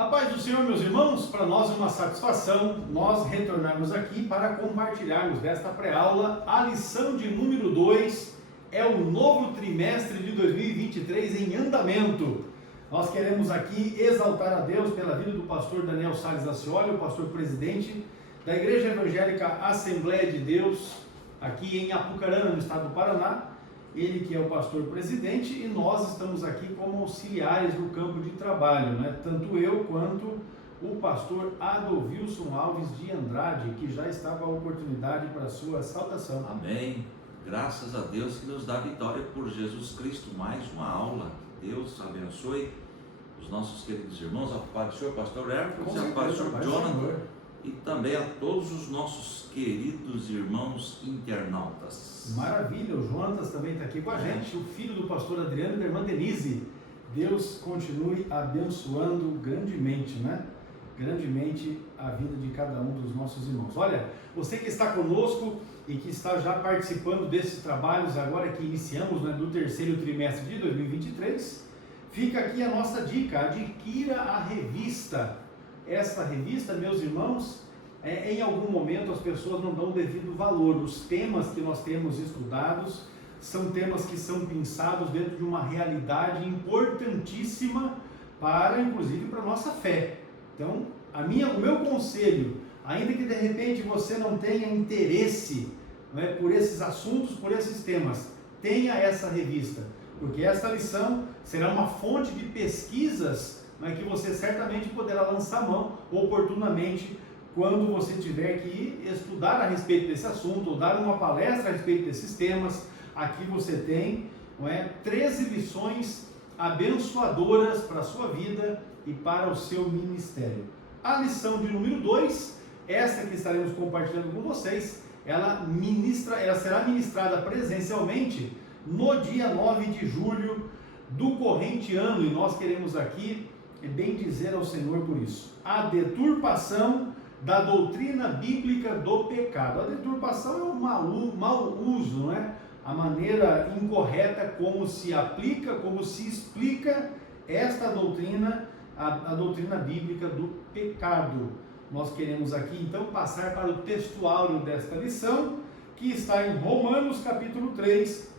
A paz do Senhor, meus irmãos, para nós é uma satisfação nós retornarmos aqui para compartilharmos desta pré-aula a lição de número 2, é o novo trimestre de 2023 em andamento. Nós queremos aqui exaltar a Deus pela vida do pastor Daniel Salles Acioli, o pastor presidente da Igreja Evangélica Assembleia de Deus, aqui em Apucarana, no estado do Paraná. Ele que é o pastor presidente e nós estamos aqui como auxiliares no campo de trabalho, né? Tanto eu quanto o pastor Adolvilson Alves de Andrade, que já está com a oportunidade para a sua saudação. Amém. Graças a Deus que nos dá vitória por Jesus Cristo. Mais uma aula. Deus abençoe os nossos queridos irmãos, a paz do Senhor, pastor Hércules, a paz do Senhor Jonathan, e também a todos os nossos queridos irmãos internautas. Maravilha, o Jonas também está aqui com a gente, o filho do pastor Adriano e da irmã Denise. Deus continue abençoando grandemente, né? Grandemente a vida de cada um dos nossos irmãos. Olha, você que está conosco e que está já participando desses trabalhos agora que iniciamos, né, do terceiro trimestre de 2023, fica aqui a nossa dica: adquira a revista. Esta revista, meus irmãos, em algum momento as pessoas não dão o devido valor. Os temas que nós temos estudados são temas que são pensados dentro de uma realidade importantíssima para, inclusive, para a nossa fé. Então, o meu conselho, ainda que de repente você não tenha interesse, não é, por esses assuntos, por esses temas, tenha essa revista, porque esta lição será uma fonte de pesquisas, mas que você certamente poderá lançar mão oportunamente quando você tiver que estudar a respeito desse assunto ou dar uma palestra a respeito desses temas. Aqui você tem, não é, 13 lições abençoadoras para a sua vida e para o seu ministério. A lição de número 2, esta que estaremos compartilhando com vocês, ela será ministrada presencialmente no dia 9 de julho do corrente ano, e nós queremos aqui bem dizer ao Senhor por isso. A deturpação da doutrina bíblica do pecado. A deturpação é o mau uso, não é? A maneira incorreta como se aplica, como se explica esta doutrina, a doutrina bíblica do pecado. Nós queremos aqui então passar para o textuário desta lição, que está em Romanos capítulo 3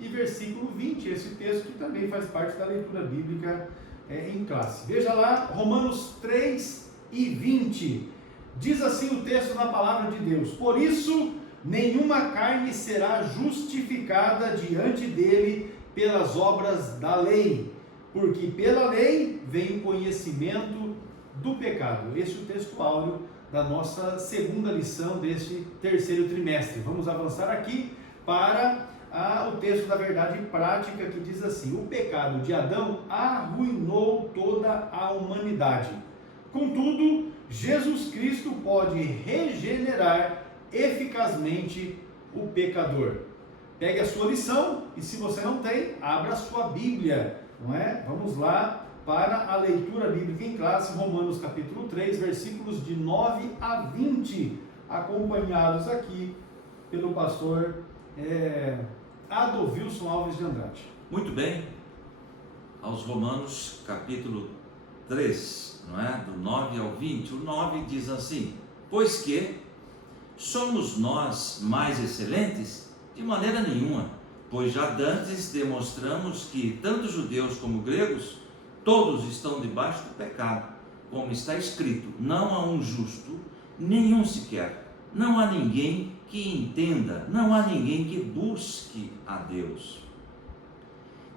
e versículo 20, esse texto que também faz parte da leitura bíblica em classe. Veja lá, Romanos 3 e 20, diz assim o texto na palavra de Deus: por isso, nenhuma carne será justificada diante dele pelas obras da lei, porque pela lei vem o conhecimento do pecado. Este é o textuário da nossa segunda lição deste terceiro trimestre. Vamos avançar aqui para o texto da verdade prática, que diz assim: o pecado de Adão arruinou toda a humanidade. Contudo, Jesus Cristo pode regenerar eficazmente o pecador. Pegue a sua lição e, se você não tem, abra a sua Bíblia, não é? Vamos lá para a leitura bíblica em classe, Romanos capítulo 3, versículos de 9 a 20, acompanhados aqui pelo pastor Adolvilson Alves de Andrade. Muito bem, aos Romanos capítulo 3, não é? Do 9 ao 20, o 9 diz assim: pois que somos nós mais excelentes? De maneira nenhuma, pois já dantes demonstramos que tanto judeus como gregos, todos estão debaixo do pecado, como está escrito: não há um justo, nenhum sequer, não há ninguém que entenda, não há ninguém que busque a Deus.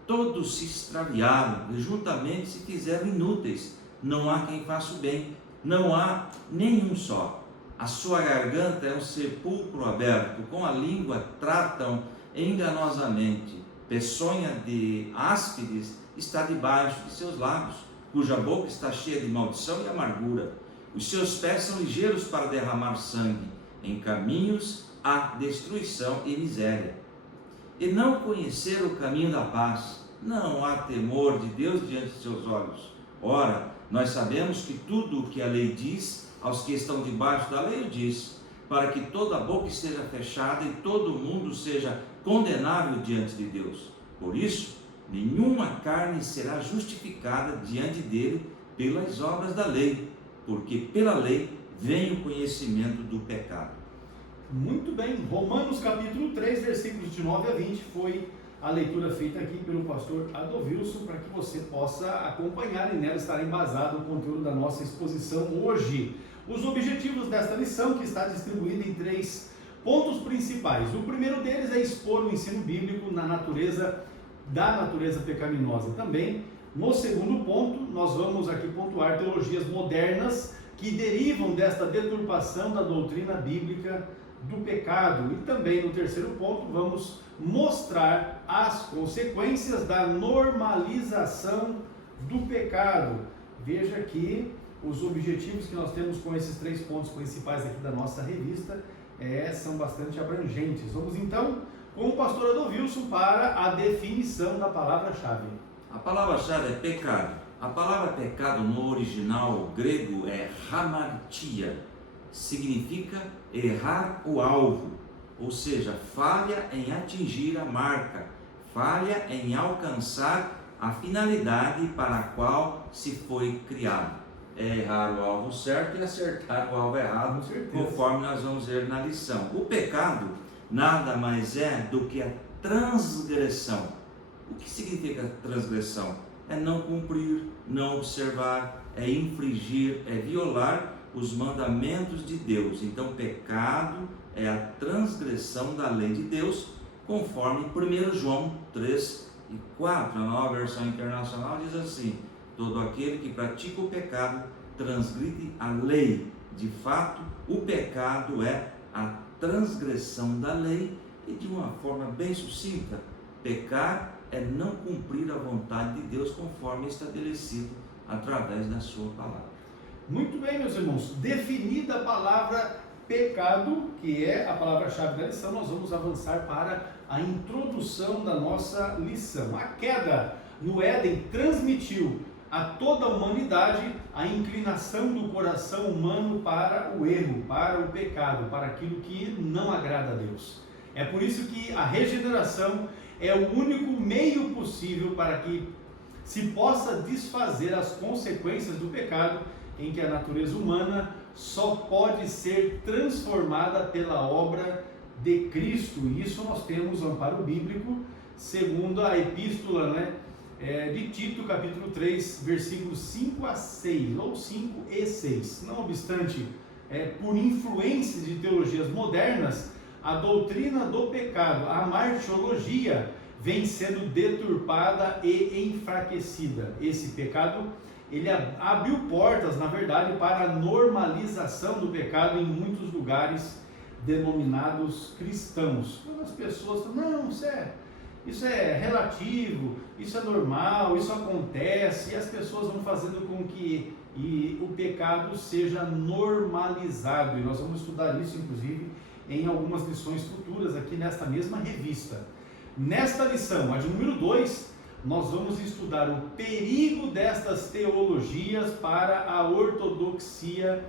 Todos se extraviaram e juntamente se fizeram inúteis, não há quem faça o bem, não há nenhum só. A sua garganta é um sepulcro aberto, com a língua tratam enganosamente, peçonha de áspides está debaixo de seus lábios, cuja boca está cheia de maldição e amargura. Os seus pés são ligeiros para derramar sangue, em caminhos há destruição e miséria. E não conhecer o caminho da paz, não há temor de Deus diante de seus olhos. Ora, nós sabemos que tudo o que a lei diz, aos que estão debaixo da lei o diz, para que toda boca esteja fechada e todo mundo seja condenável diante de Deus. Por isso, nenhuma carne será justificada diante dele pelas obras da lei, porque pela lei vem o conhecimento do pecado. Muito bem, Romanos capítulo 3, versículos de 9 a 20, foi a leitura feita aqui pelo pastor Adovilson, para que você possa acompanhar e nela estar embasado o conteúdo da nossa exposição hoje. Os objetivos desta lição, que está distribuída em 3 pontos principais. O primeiro deles é expor o ensino bíblico da natureza pecaminosa. Também, no segundo ponto, nós vamos aqui pontuar teologias modernas que derivam desta deturpação da doutrina bíblica do pecado. E também, no terceiro ponto, vamos mostrar as consequências da normalização do pecado. Veja aqui os objetivos que nós temos com esses 3 pontos principais aqui da nossa revista são bastante abrangentes. Vamos então com o pastor Adovilson para a definição da palavra-chave. A palavra-chave é pecado. A palavra pecado no original grego é hamartia, significa errar o alvo, ou seja, falha em atingir a marca, falha em alcançar a finalidade para a qual se foi criado. É errar o alvo certo e acertar o alvo errado, conforme nós vamos ver na lição. O pecado nada mais é do que a transgressão. O que significa transgressão? É não cumprir, não observar, é infringir, é violar os mandamentos de Deus. Então, pecado é a transgressão da lei de Deus, conforme 1 João 3 e 4, a Nova Versão Internacional diz assim: todo aquele que pratica o pecado transgride a lei. De fato, o pecado é a transgressão da lei e, de uma forma bem sucinta, pecar é não cumprir a vontade de Deus conforme estabelecido através da sua palavra. Muito bem, meus irmãos, definida a palavra pecado, que é a palavra-chave da lição, nós vamos avançar para a introdução da nossa lição. A queda no Éden transmitiu a toda a humanidade a inclinação do coração humano para o erro, para o pecado, para aquilo que não agrada a Deus. É por isso que a regeneração é o único meio possível para que se possa desfazer as consequências do pecado, em que a natureza humana só pode ser transformada pela obra de Cristo. E isso nós temos amparo bíblico, segundo a epístola de Tito, capítulo 3, versículos 5 a 6, ou 5 e 6. Não obstante, por influência de teologias modernas, a doutrina do pecado, a martiologia, vem sendo deturpada e enfraquecida. Esse pecado, ele abriu portas, na verdade, para a normalização do pecado em muitos lugares denominados cristãos. Quando as pessoas falam, não, isso é relativo, isso é normal, isso acontece, e as pessoas vão fazendo com que o pecado seja normalizado. E nós vamos estudar isso, inclusive, em algumas lições futuras aqui nesta mesma revista. Nesta lição, a de número 2, nós vamos estudar o perigo destas teologias para a ortodoxia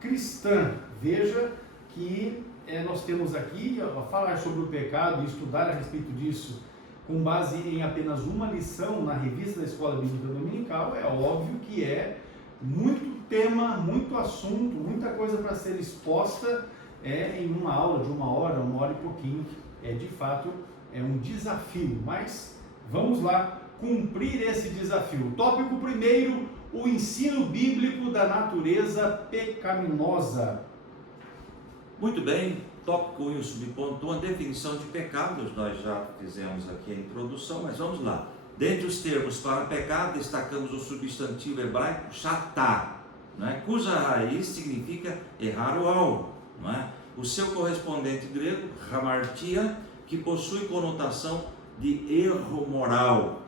cristã. Veja que nós temos aqui, a falar sobre o pecado e estudar a respeito disso, com base em apenas uma lição na revista da Escola Bíblica Dominical, é óbvio que é muito tema, muito assunto, muita coisa para ser exposta em uma aula de 1 hora, 1 hora e pouquinho. De fato, é um desafio, mas vamos lá cumprir esse desafio. Tópico primeiro, o ensino bíblico da natureza pecaminosa. Muito bem, tópico 1, subponto 1, a definição de pecados. Nós já fizemos aqui a introdução, mas vamos lá. Dentre os termos para pecado, destacamos o substantivo hebraico chatá, cuja raiz significa errar o alvo. O seu correspondente grego, hamartia, que possui conotação de erro moral.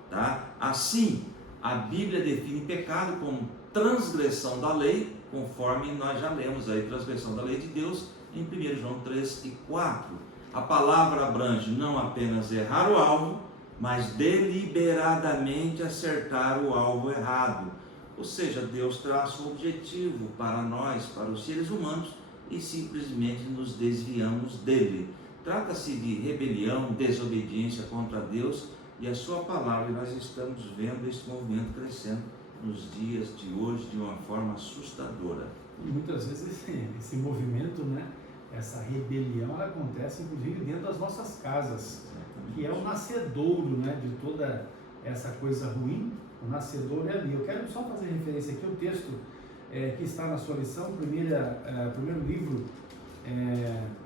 Assim, a Bíblia define pecado como transgressão da lei, conforme nós já lemos aí, transgressão da lei de Deus, em 1 João 3 e 4. A palavra abrange não apenas errar o alvo, mas deliberadamente acertar o alvo errado. Ou seja, Deus traça um objetivo para nós, para os seres humanos, e simplesmente nos desviamos dele. Trata-se de rebelião, desobediência contra Deus e a sua palavra, e nós estamos vendo esse movimento crescendo nos dias de hoje de uma forma assustadora. E muitas vezes esse movimento, né, essa rebelião, ela acontece inclusive dentro das nossas casas, que é o nascedouro, né, de toda essa coisa ruim. O nascedouro é ali. Eu quero só fazer referência aqui ao texto que está na sua lição, primeiro livro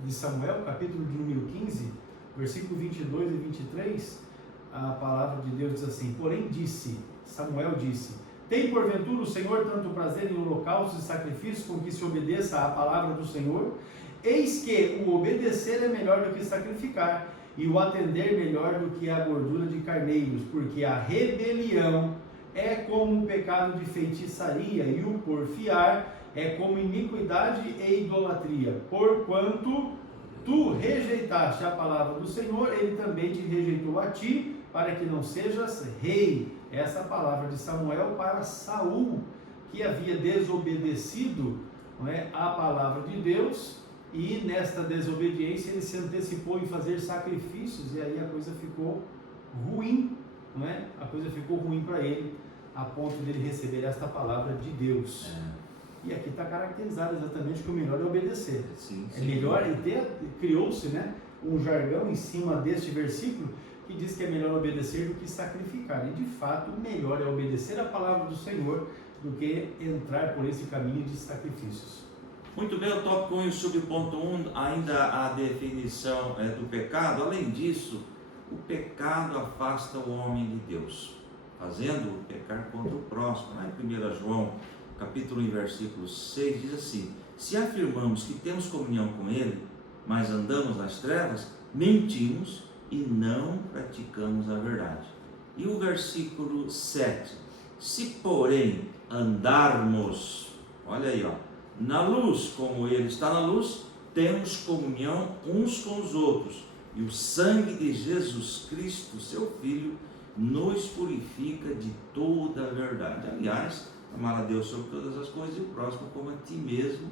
de Samuel, capítulo de número 15, versículo 22 e 23, a palavra de Deus diz assim: porém Samuel disse, tem porventura o Senhor tanto prazer em holocaustos e sacrifícios com que se obedeça à palavra do Senhor? Eis que o obedecer é melhor do que sacrificar, e o atender melhor do que a gordura de carneiros, porque a rebelião é como o pecado de feitiçaria, e o porfiar é como iniquidade e idolatria. Porquanto tu rejeitaste a palavra do Senhor, ele também te rejeitou a ti, para que não sejas rei. Essa palavra de Samuel para Saul, que havia desobedecido, não é, a palavra de Deus, e nesta desobediência ele se antecipou em fazer sacrifícios, e aí a coisa ficou ruim, não é? A coisa ficou ruim para ele, a ponto de ele receber esta palavra de Deus. E aqui está caracterizado exatamente que o melhor é obedecer. Sim. É melhor, e criou-se, né, um jargão em cima deste versículo que diz que é melhor obedecer do que sacrificar. E de fato, o melhor é obedecer a palavra do Senhor do que entrar por esse caminho de sacrifícios. Muito bem, eu toco com o subponto 1, ainda a definição do pecado. Além disso, o pecado afasta o homem de Deus, fazendo-o pecar contra o próximo. Lá em 1 João, capítulo 1, versículo 6, diz assim: se afirmamos que temos comunhão com Ele, mas andamos nas trevas, mentimos e não praticamos a verdade. E o versículo 7, se porém andarmos, olha aí, na luz, como Ele está na luz, temos comunhão uns com os outros, e o sangue de Jesus Cristo, seu Filho, nos purifica de toda a verdade. Aliás, amar a Deus sobre todas as coisas e o próximo como a ti mesmo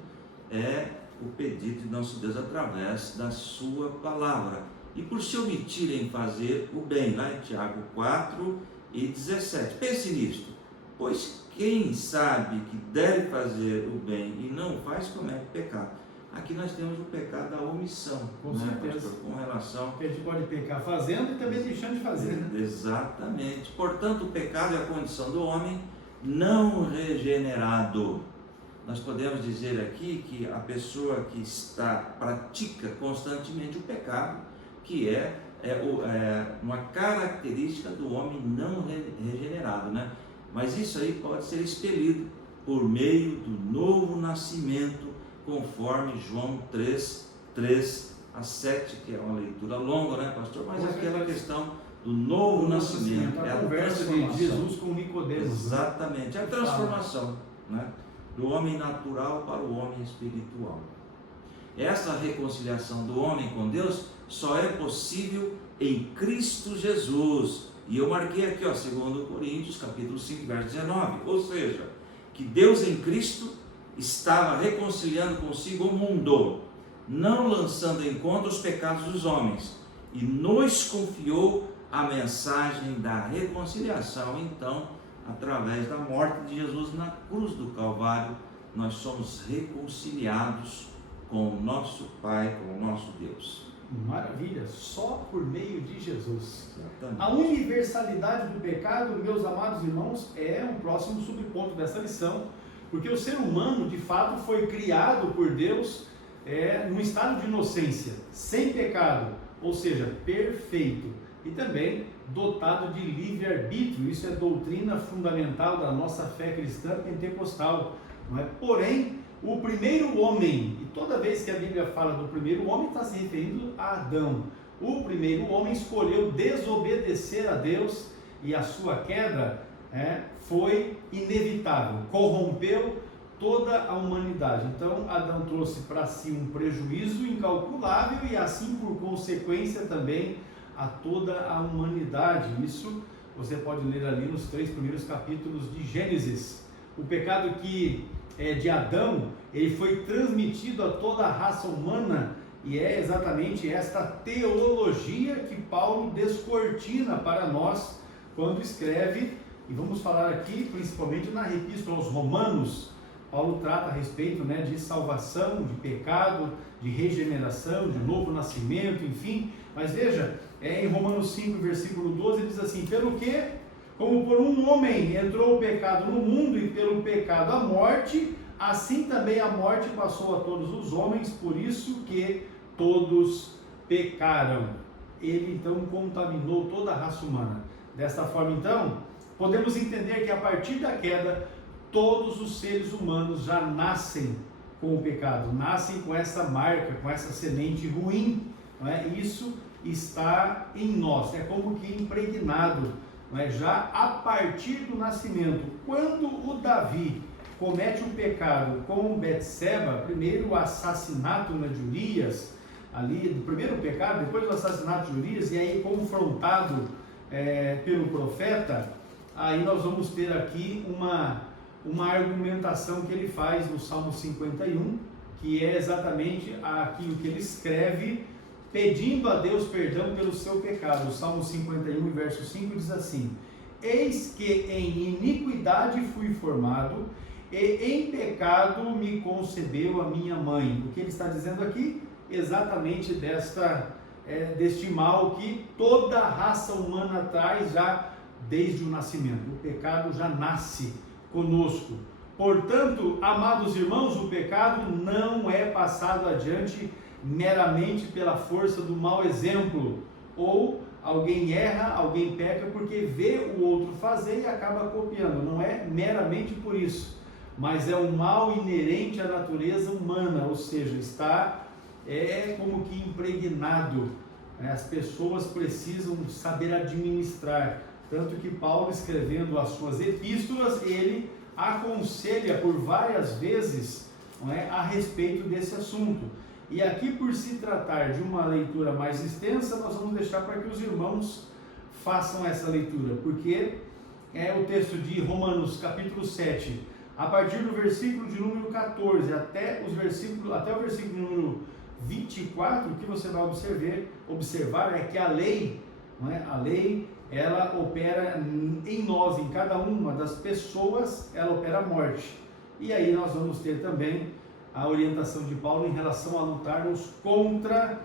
é o pedido de nosso Deus através da sua palavra. E por se omitir em fazer o bem, lá em Tiago 4 e 17. Pense nisto, pois quem sabe que deve fazer o bem e não faz, comete pecado. Aqui nós temos o pecado da omissão, com certeza, pastor, com relação... a gente pode pecar fazendo e também deixando de fazer, né? Exatamente. Portanto, o pecado é a condição do homem não regenerado. Nós podemos dizer aqui que a pessoa que pratica constantemente o pecado, que é uma característica do homem não regenerado, né? Mas isso aí pode ser expelido por meio do novo nascimento, conforme João 3 a 7, que é uma leitura longa, né, pastor? Mas aquela questão do novo nascimento, a conversa de Jesus com Nicodemos. Exatamente, é a transformação, né, do homem natural para o homem espiritual. Essa reconciliação do homem com Deus só é possível em Cristo Jesus. E eu marquei aqui, 2 Coríntios, capítulo 5, verso 19. Ou seja, que Deus em Cristo estava reconciliando consigo o mundo, não lançando em conta os pecados dos homens, e nos confiou a mensagem da reconciliação. Então, através da morte de Jesus na cruz do Calvário, nós somos reconciliados com o nosso Pai, com o nosso Deus. Maravilha, só por meio de Jesus. Exatamente. A universalidade do pecado, meus amados irmãos, é um próximo subponto dessa lição, porque o ser humano, de fato, foi criado por Deus num estado de inocência, sem pecado, ou seja, perfeito, e também dotado de livre-arbítrio. Isso é doutrina fundamental da nossa fé cristã pentecostal, não é? Porém, o primeiro homem, e toda vez que a Bíblia fala do primeiro homem, está se referindo a Adão. O primeiro homem escolheu desobedecer a Deus, e a sua queda foi inevitável, corrompeu toda a humanidade. Então Adão trouxe para si um prejuízo incalculável, e assim por consequência também a toda a humanidade. Isso você pode ler ali nos 3 primeiros capítulos de Gênesis. O pecado de Adão, ele foi transmitido a toda a raça humana, e é exatamente esta teologia que Paulo descortina para nós quando escreve E vamos falar aqui, principalmente na Epístola aos Romanos. Paulo trata a respeito, né, de salvação, de pecado, de regeneração, de novo nascimento, enfim. Mas veja, em Romanos 5, versículo 12, diz assim: pelo que, como por um homem entrou o pecado no mundo, e pelo pecado a morte, assim também a morte passou a todos os homens, por isso que todos pecaram. Ele então contaminou toda a raça humana. Desta forma, então, podemos entender que a partir da queda, todos os seres humanos já nascem com o pecado, nascem com essa marca, com essa semente ruim, não é? Isso está em nós, é como que impregnado, não é? Já a partir do nascimento. Quando o Davi comete um pecado com Betseba, primeiro o assassinato de Urias, ali, do primeiro pecado, depois do assassinato de Urias, e aí confrontado pelo profeta, aí nós vamos ter aqui uma argumentação que ele faz no Salmo 51, que é exatamente aquilo que ele escreve, pedindo a Deus perdão pelo seu pecado. O Salmo 51, verso 5 diz assim: eis que em iniquidade fui formado, e em pecado me concebeu a minha mãe. O que ele está dizendo aqui? Exatamente deste mal que toda a raça humana traz já desde o nascimento. O pecado já nasce conosco. Portanto, amados irmãos, o pecado não é passado adiante meramente pela força do mau exemplo, ou alguém erra, alguém peca porque vê o outro fazer e acaba copiando. Não é meramente por isso, mas é um mal inerente à natureza humana, ou seja, está como que impregnado. As pessoas precisam saber administrar. Tanto que Paulo, escrevendo as suas epístolas, ele aconselha por várias vezes, não é, a respeito desse assunto. E aqui, por se tratar de uma leitura mais extensa, nós vamos deixar para que os irmãos façam essa leitura, porque é o texto de Romanos capítulo 7, a partir do versículo de número 14 até o versículo número 24, o que você vai observar é que a lei, não é? A lei, ela opera em nós, em cada uma das pessoas, ela opera a morte. E aí nós vamos ter também a orientação de Paulo em relação a lutarmos contra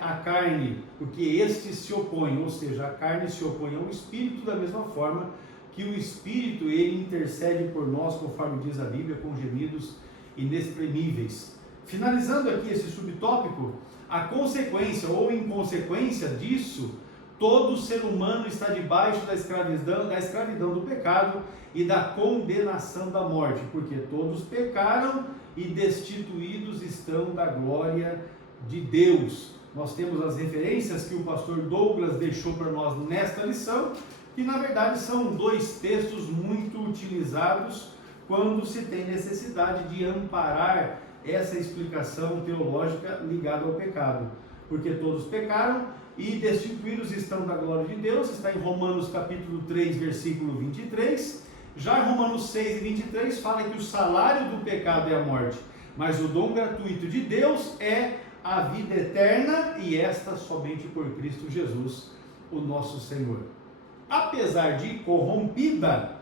a carne, porque este se opõe, ou seja, a carne se opõe ao Espírito, da mesma forma que o Espírito, ele intercede por nós, conforme diz a Bíblia, com gemidos inexprimíveis. Finalizando aqui esse subtópico, a consequência ou inconsequência disso, todo ser humano está debaixo da escravidão do pecado e da condenação da morte, porque todos pecaram e destituídos estão da glória de Deus. Nós temos as referências que o pastor Douglas deixou para nós nesta lição, que na verdade são dois textos muito utilizados quando se tem necessidade de amparar essa explicação teológica ligada ao pecado, porque todos pecaram e destituídos estão da glória de Deus, está em Romanos capítulo 3, versículo 23, já em Romanos 6 e 23 fala que o salário do pecado é a morte, mas o dom gratuito de Deus é a vida eterna, e esta somente por Cristo Jesus, o nosso Senhor. Apesar de corrompida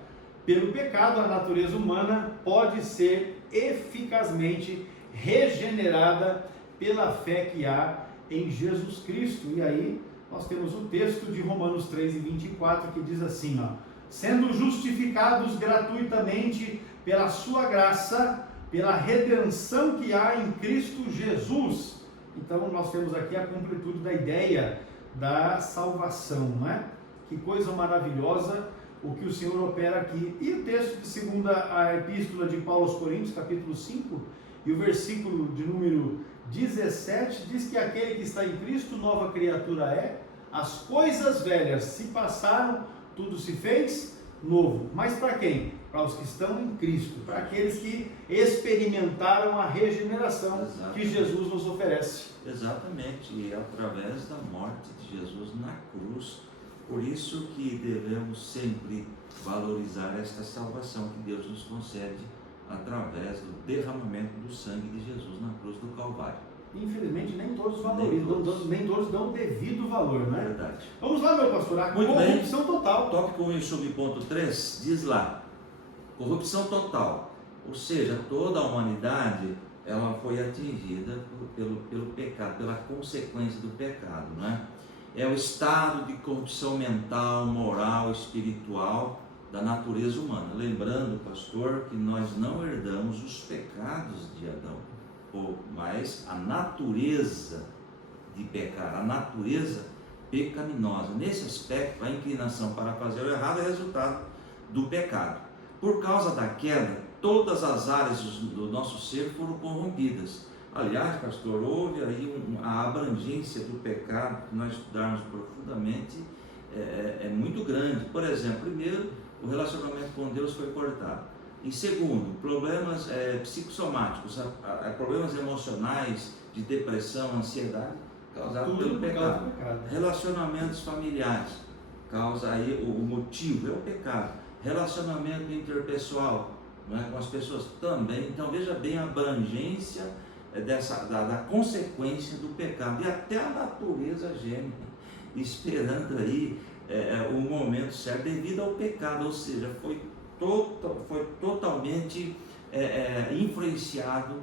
pelo pecado, a natureza humana pode ser eficazmente regenerada pela fé que há em Jesus Cristo. E aí nós temos o texto de Romanos 3 e 24 que diz assim, sendo justificados gratuitamente pela sua graça, pela redenção que há em Cristo Jesus. Então nós temos aqui a completude da ideia da salvação, não é? Que coisa maravilhosa o que o Senhor opera aqui. E o texto de segunda a epístola de Paulo aos Coríntios, capítulo 5, e o versículo de número 17, diz que aquele que está em Cristo, nova criatura é, as coisas velhas se passaram, tudo se fez novo. Mas para quem? Para os que estão em Cristo, para aqueles que experimentaram a regeneração que Jesus nos oferece. Exatamente, e através da morte de Jesus na cruz. Por isso que devemos sempre valorizar esta salvação que Deus nos concede através do derramamento do sangue de Jesus na cruz do Calvário. infelizmente nem todos valorizam, nem todos dão o devido valor, né? Verdade. Vamos lá, meu pastor, a Muito bem. corrupção total. Tópico 1 subponto 3 diz lá, corrupção total, ou seja, toda a humanidade ela foi atingida pelo pecado, pela consequência do pecado, não é? É o estado de corrupção mental, moral, espiritual da natureza humana. Lembrando, pastor, que nós não herdamos os pecados de Adão, mas a natureza de pecar, a natureza pecaminosa. Nesse aspecto, a inclinação para fazer o errado é resultado do pecado. Por causa da queda, todas as áreas do nosso ser foram corrompidas. Aliás, pastor, houve aí a abrangência do pecado que nós estudarmos profundamente é muito grande. Por exemplo, primeiro, o relacionamento com Deus foi cortado. Em segundo, problemas psicossomáticos, problemas emocionais, de depressão, ansiedade, causados pelo pecado. Relacionamentos familiares, causa aí o motivo, é o pecado. Relacionamento interpessoal, não é, com as pessoas também. Então veja bem a abrangência da consequência do pecado, e até a natureza geme, esperando aí o momento certo devido ao pecado, ou seja, foi totalmente influenciado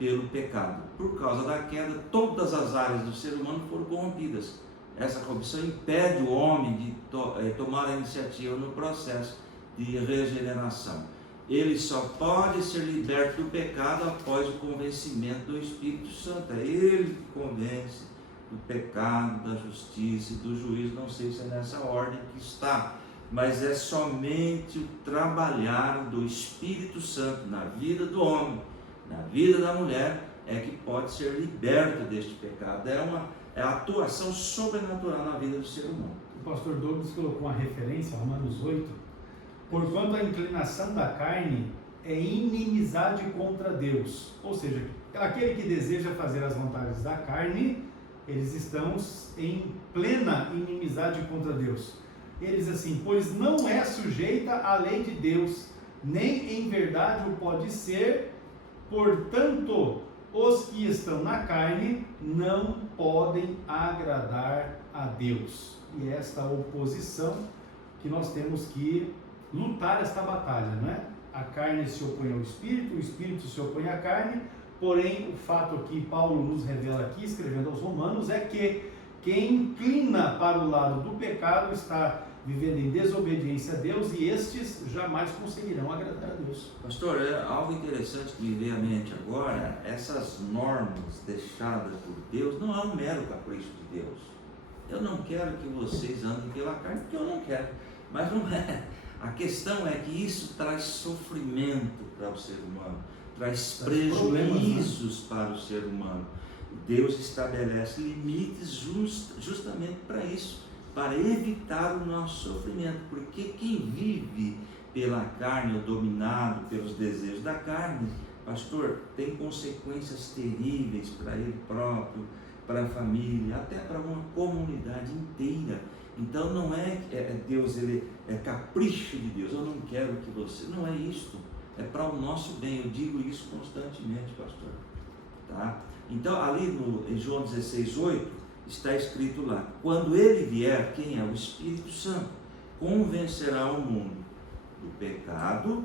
pelo pecado. Por causa da queda, todas as áreas do ser humano foram corrompidas. Essa corrupção impede o homem de tomar a iniciativa no processo de regeneração. Ele só pode ser liberto do pecado após o convencimento do Espírito Santo. É Ele que convence do pecado, da justiça e do juízo. Não sei se é nessa ordem que está, mas é somente o trabalhar do Espírito Santo na vida do homem, na vida da mulher, é que pode ser liberto deste pecado. É a atuação sobrenatural na vida do ser humano. O pastor Douglas colocou uma referência, Romanos 8, porquanto a inclinação da carne é inimizade contra Deus. Ou seja, aquele que deseja fazer as vontades da carne, eles estão em plena inimizade contra Deus. Eles assim, pois não é sujeita à lei de Deus, nem em verdade o pode ser, portanto, os que estão na carne não podem agradar a Deus. E esta oposição que nós temos que lutar esta batalha, não é? A carne se opõe ao Espírito, o Espírito se opõe à carne, porém o fato que Paulo nos revela aqui, escrevendo aos Romanos, é que quem inclina para o lado do pecado está vivendo em desobediência a Deus, e estes jamais conseguirão agradar a Deus. Pastor, algo interessante que me veio à mente agora, essas normas deixadas por Deus não é um mero capricho de Deus. Eu não quero que vocês andem pela carne, porque eu não quero, mas não é. A questão é que isso traz sofrimento para o ser humano, traz prejuízos para o ser humano. Deus estabelece limites justamente para isso, para evitar o nosso sofrimento, porque quem vive pela carne ou dominado pelos desejos da carne, pastor, tem consequências terríveis para ele próprio, para a família, até para uma comunidade inteira. Então não é Deus, ele é capricho de Deus, eu não quero que você, não é isto, é para o nosso bem, eu digo isso constantemente, pastor, tá? Então ali em João 16:8 está escrito lá, quando ele vier, quem é? O Espírito Santo, convencerá o mundo do pecado,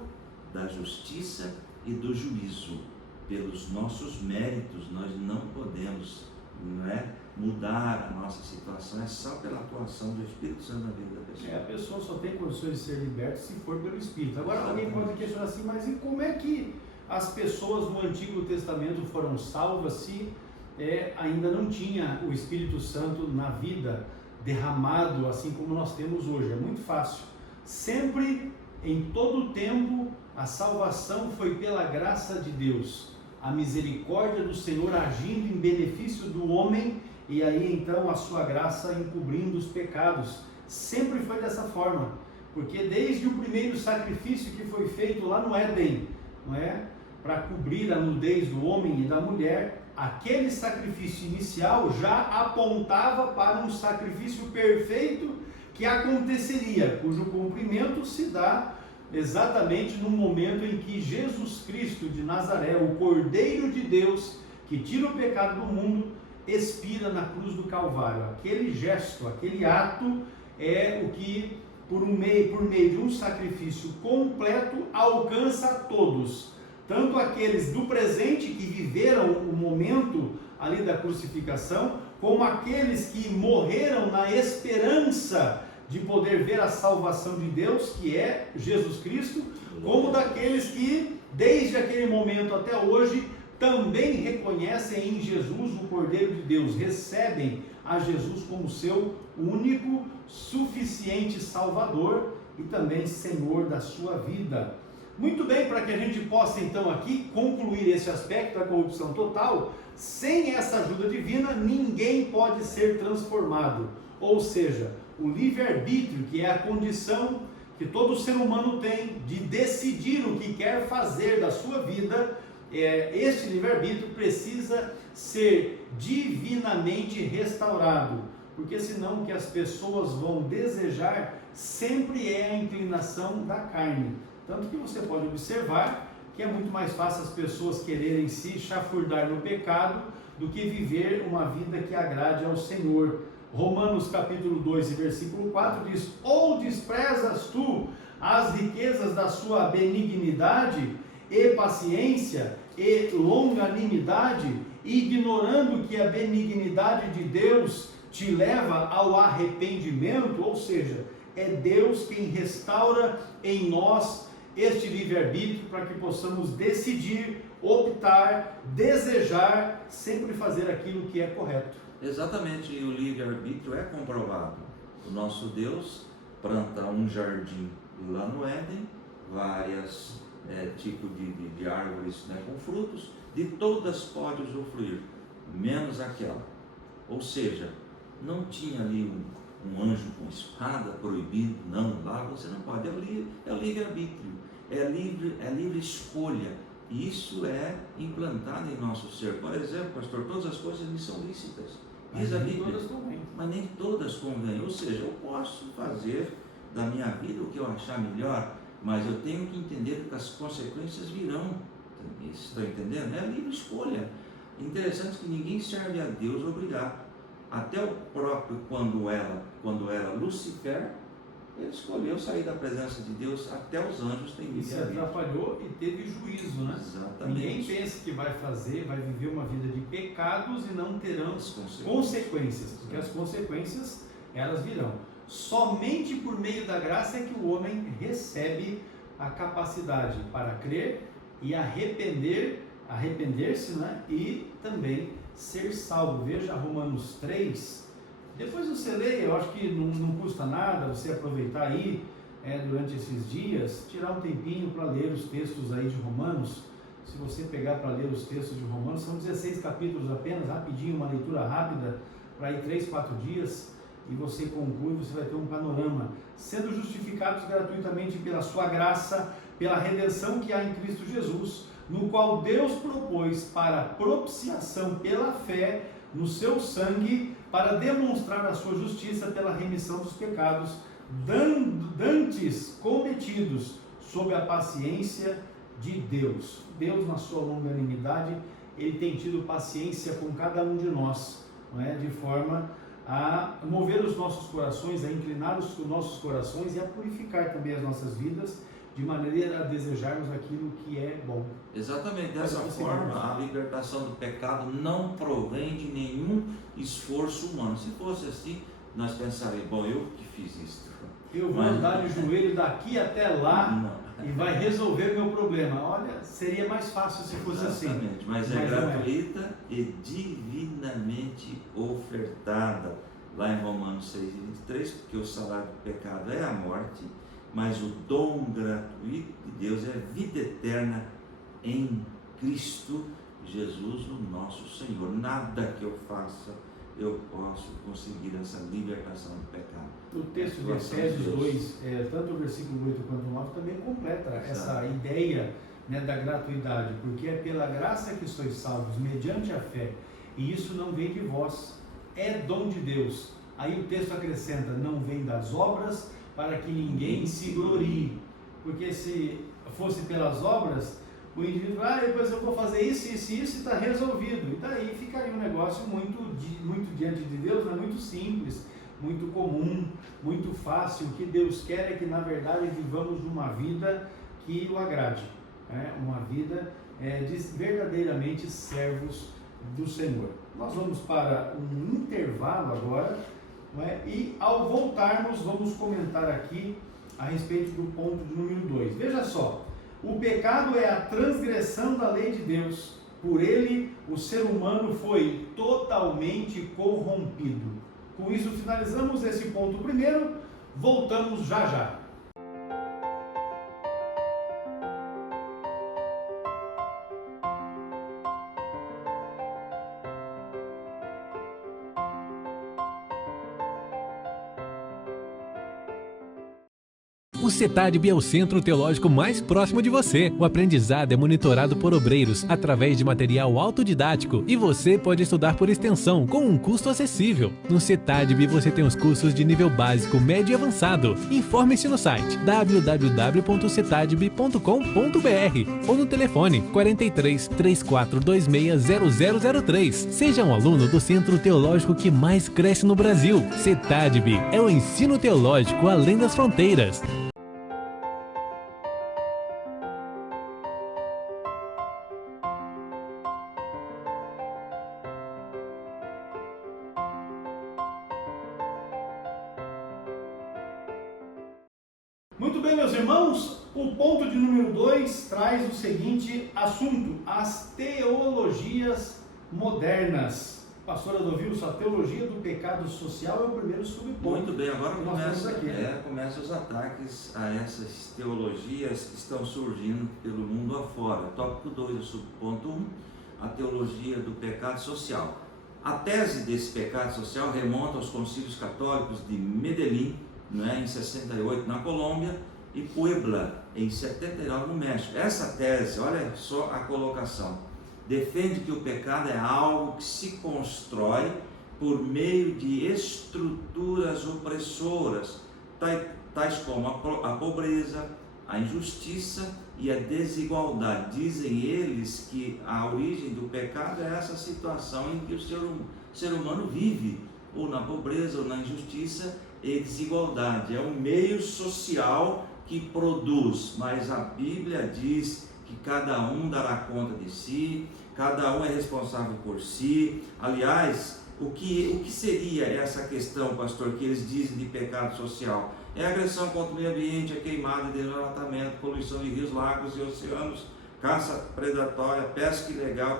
da justiça e do juízo. Pelos nossos méritos nós não podemos, não é, mudar a nossa situação, é só pela atuação do Espírito Santo na vida da pessoa. A pessoa só tem condições de ser liberta se for pelo Espírito. Agora alguém pode questionar assim, mas e como é que as pessoas no Antigo Testamento foram salvas se ainda não tinha o Espírito Santo na vida derramado assim como nós temos hoje? É muito fácil. Sempre, em todo o tempo, a salvação foi pela graça de Deus, a misericórdia do Senhor agindo em benefício do homem, e aí então a sua graça encobrindo os pecados. Sempre foi dessa forma, porque desde o primeiro sacrifício que foi feito lá no Éden, não é? Para cobrir a nudez do homem e da mulher, aquele sacrifício inicial já apontava para um sacrifício perfeito que aconteceria, cujo cumprimento se dá exatamente no momento em que Jesus Cristo de Nazaré, o Cordeiro de Deus, que tira o pecado do mundo, expira na cruz do Calvário. Aquele gesto, aquele ato é o que, por meio de um sacrifício completo, alcança a todos, tanto aqueles do presente que viveram o momento ali da crucificação, como aqueles que morreram na esperança de poder ver a salvação de Deus, que é Jesus Cristo, como daqueles que, desde aquele momento até hoje, também reconhecem em Jesus o Cordeiro de Deus, recebem a Jesus como seu único, suficiente Salvador e também Senhor da sua vida. Muito bem, para que a gente possa então aqui concluir esse aspecto da corrupção total, sem essa ajuda divina, ninguém pode ser transformado. Ou seja, o livre-arbítrio, que é a condição que todo ser humano tem de decidir o que quer fazer da sua vida, este livre-arbítrio precisa ser divinamente restaurado, porque senão o que as pessoas vão desejar sempre é a inclinação da carne. Tanto que você pode observar que é muito mais fácil as pessoas quererem se chafurdar no pecado do que viver uma vida que agrade ao Senhor. Romanos capítulo 2 e versículo 4 diz: ou desprezas tu as riquezas da sua benignidade e paciência e longanimidade, ignorando que a benignidade de Deus te leva ao arrependimento? Ou seja, é Deus quem restaura em nós este livre-arbítrio para que possamos decidir, optar, desejar, sempre fazer aquilo que é correto. Exatamente, e o livre-arbítrio é comprovado. O nosso Deus planta um jardim lá no Éden, vários tipos de árvores, né, com frutos, de todas pode usufruir, menos aquela. Ou seja, não tinha ali um anjo com espada proibindo, não, lá você não pode, é o livre-arbítrio, é livre escolha, e isso é implantado em nosso ser. Por exemplo, pastor, todas as coisas me são lícitas, diz a Bíblia, mas nem todas convêm. Ou seja, eu posso fazer da minha vida o que eu achar melhor, mas eu tenho que entender que as consequências virão. Estão entendendo? É livre escolha. Interessante que ninguém serve a Deus obrigado. Até o próprio, quando era Lucifer, ele escolheu sair da presença de Deus. Até os anjos têm livre. Se atrapalhou e teve juízo, né? Exatamente. Ninguém pensa que vai viver uma vida de pecados e não terão consequências, porque as consequências, elas virão. Somente por meio da graça é que o homem recebe a capacidade para crer e arrepender-se, né? E também ser salvo. Veja Romanos 3, depois você lê, eu acho que não custa nada você aproveitar aí, durante esses dias, tirar um tempinho para ler os textos aí de Romanos. Se você pegar para ler os textos de Romanos, são 16 capítulos apenas, rapidinho, uma leitura rápida, para ir 3, 4 dias, e você conclui, você vai ter um panorama. Sendo justificados gratuitamente pela sua graça, pela redenção que há em Cristo Jesus, no qual Deus propôs para propiciação pela fé no seu sangue, para demonstrar a sua justiça pela remissão dos pecados dantes cometidos sob a paciência de Deus. Deus, na sua longanimidade, ele tem tido paciência com cada um de nós, não é? De forma a mover os nossos corações, a inclinar os nossos corações e a purificar também as nossas vidas, de maneira a desejarmos aquilo que é bom. Exatamente, dessa forma a libertação do pecado não provém de nenhum esforço humano. Se fosse assim, nós pensaríamos, bom, eu que fiz isso. Eu vou andar de joelho daqui até lá e vai resolver meu problema. Olha, seria mais fácil se fosse exatamente, assim. Mas é gratuita e divinamente ofertada. Lá em Romanos 6:23, porque o salário do pecado é a morte, mas o dom gratuito de Deus é vida eterna em Cristo Jesus, o nosso Senhor. Nada que eu faça eu posso conseguir essa libertação do pecado. O texto de Efésios 2, tanto o versículo 8 quanto o 9, também completa essa ideia, né, da gratuidade, porque é pela graça que sois salvos, mediante a fé, e isso não vem de vós, é dom de Deus. Aí o texto acrescenta, não vem das obras, para que ninguém se glorie, porque se fosse pelas obras, o indivíduo, depois eu vou fazer isso, isso e isso e está resolvido. E daí ficaria um negócio muito diante de Deus, né? Muito simples, muito comum, muito fácil. O que Deus quer é que, na verdade, vivamos uma vida que o agrade, né? Uma vida de verdadeiramente servos do Senhor. Nós vamos para um intervalo agora, né? E ao voltarmos vamos comentar aqui a respeito do ponto de número 2. Veja só, o pecado é a transgressão da lei de Deus. Por ele, o ser humano foi totalmente corrompido. Com isso, finalizamos esse ponto primeiro. Voltamos já já. O CETADB é o centro teológico mais próximo de você. O aprendizado é monitorado por obreiros através de material autodidático e você pode estudar por extensão com um custo acessível. No CETADB você tem os cursos de nível básico, médio e avançado. Informe-se no site www.cetadb.com.br ou no telefone 43 3426 0003. Seja um aluno do centro teológico que mais cresce no Brasil. CETADB é o ensino teológico além das fronteiras. Muito bem, meus irmãos, o ponto de número 2 traz o seguinte assunto: as teologias modernas. Pastor Adolfo, a teologia do pecado social é o primeiro subponto. Muito bem, agora começa começam os ataques a essas teologias que estão surgindo pelo mundo afora. Tópico 2, o subponto 1, a teologia do pecado social. A tese desse pecado social remonta aos concílios católicos de Medellín, em 68 na Colômbia, e Puebla em 79 no México. Essa tese, olha só a colocação, defende que o pecado é algo que se constrói por meio de estruturas opressoras, tais como a pobreza, a injustiça e a desigualdade. Dizem eles que a origem do pecado é essa situação em que o ser humano vive, ou na pobreza, ou na injustiça e desigualdade. É um meio social que produz, mas a Bíblia diz que cada um dará conta de si, cada um é responsável por si. Aliás, o que seria essa questão, pastor, que eles dizem de pecado social? É agressão contra o meio ambiente, é queimada, desmatamento, poluição de rios, lagos e oceanos, caça predatória, pesca ilegal,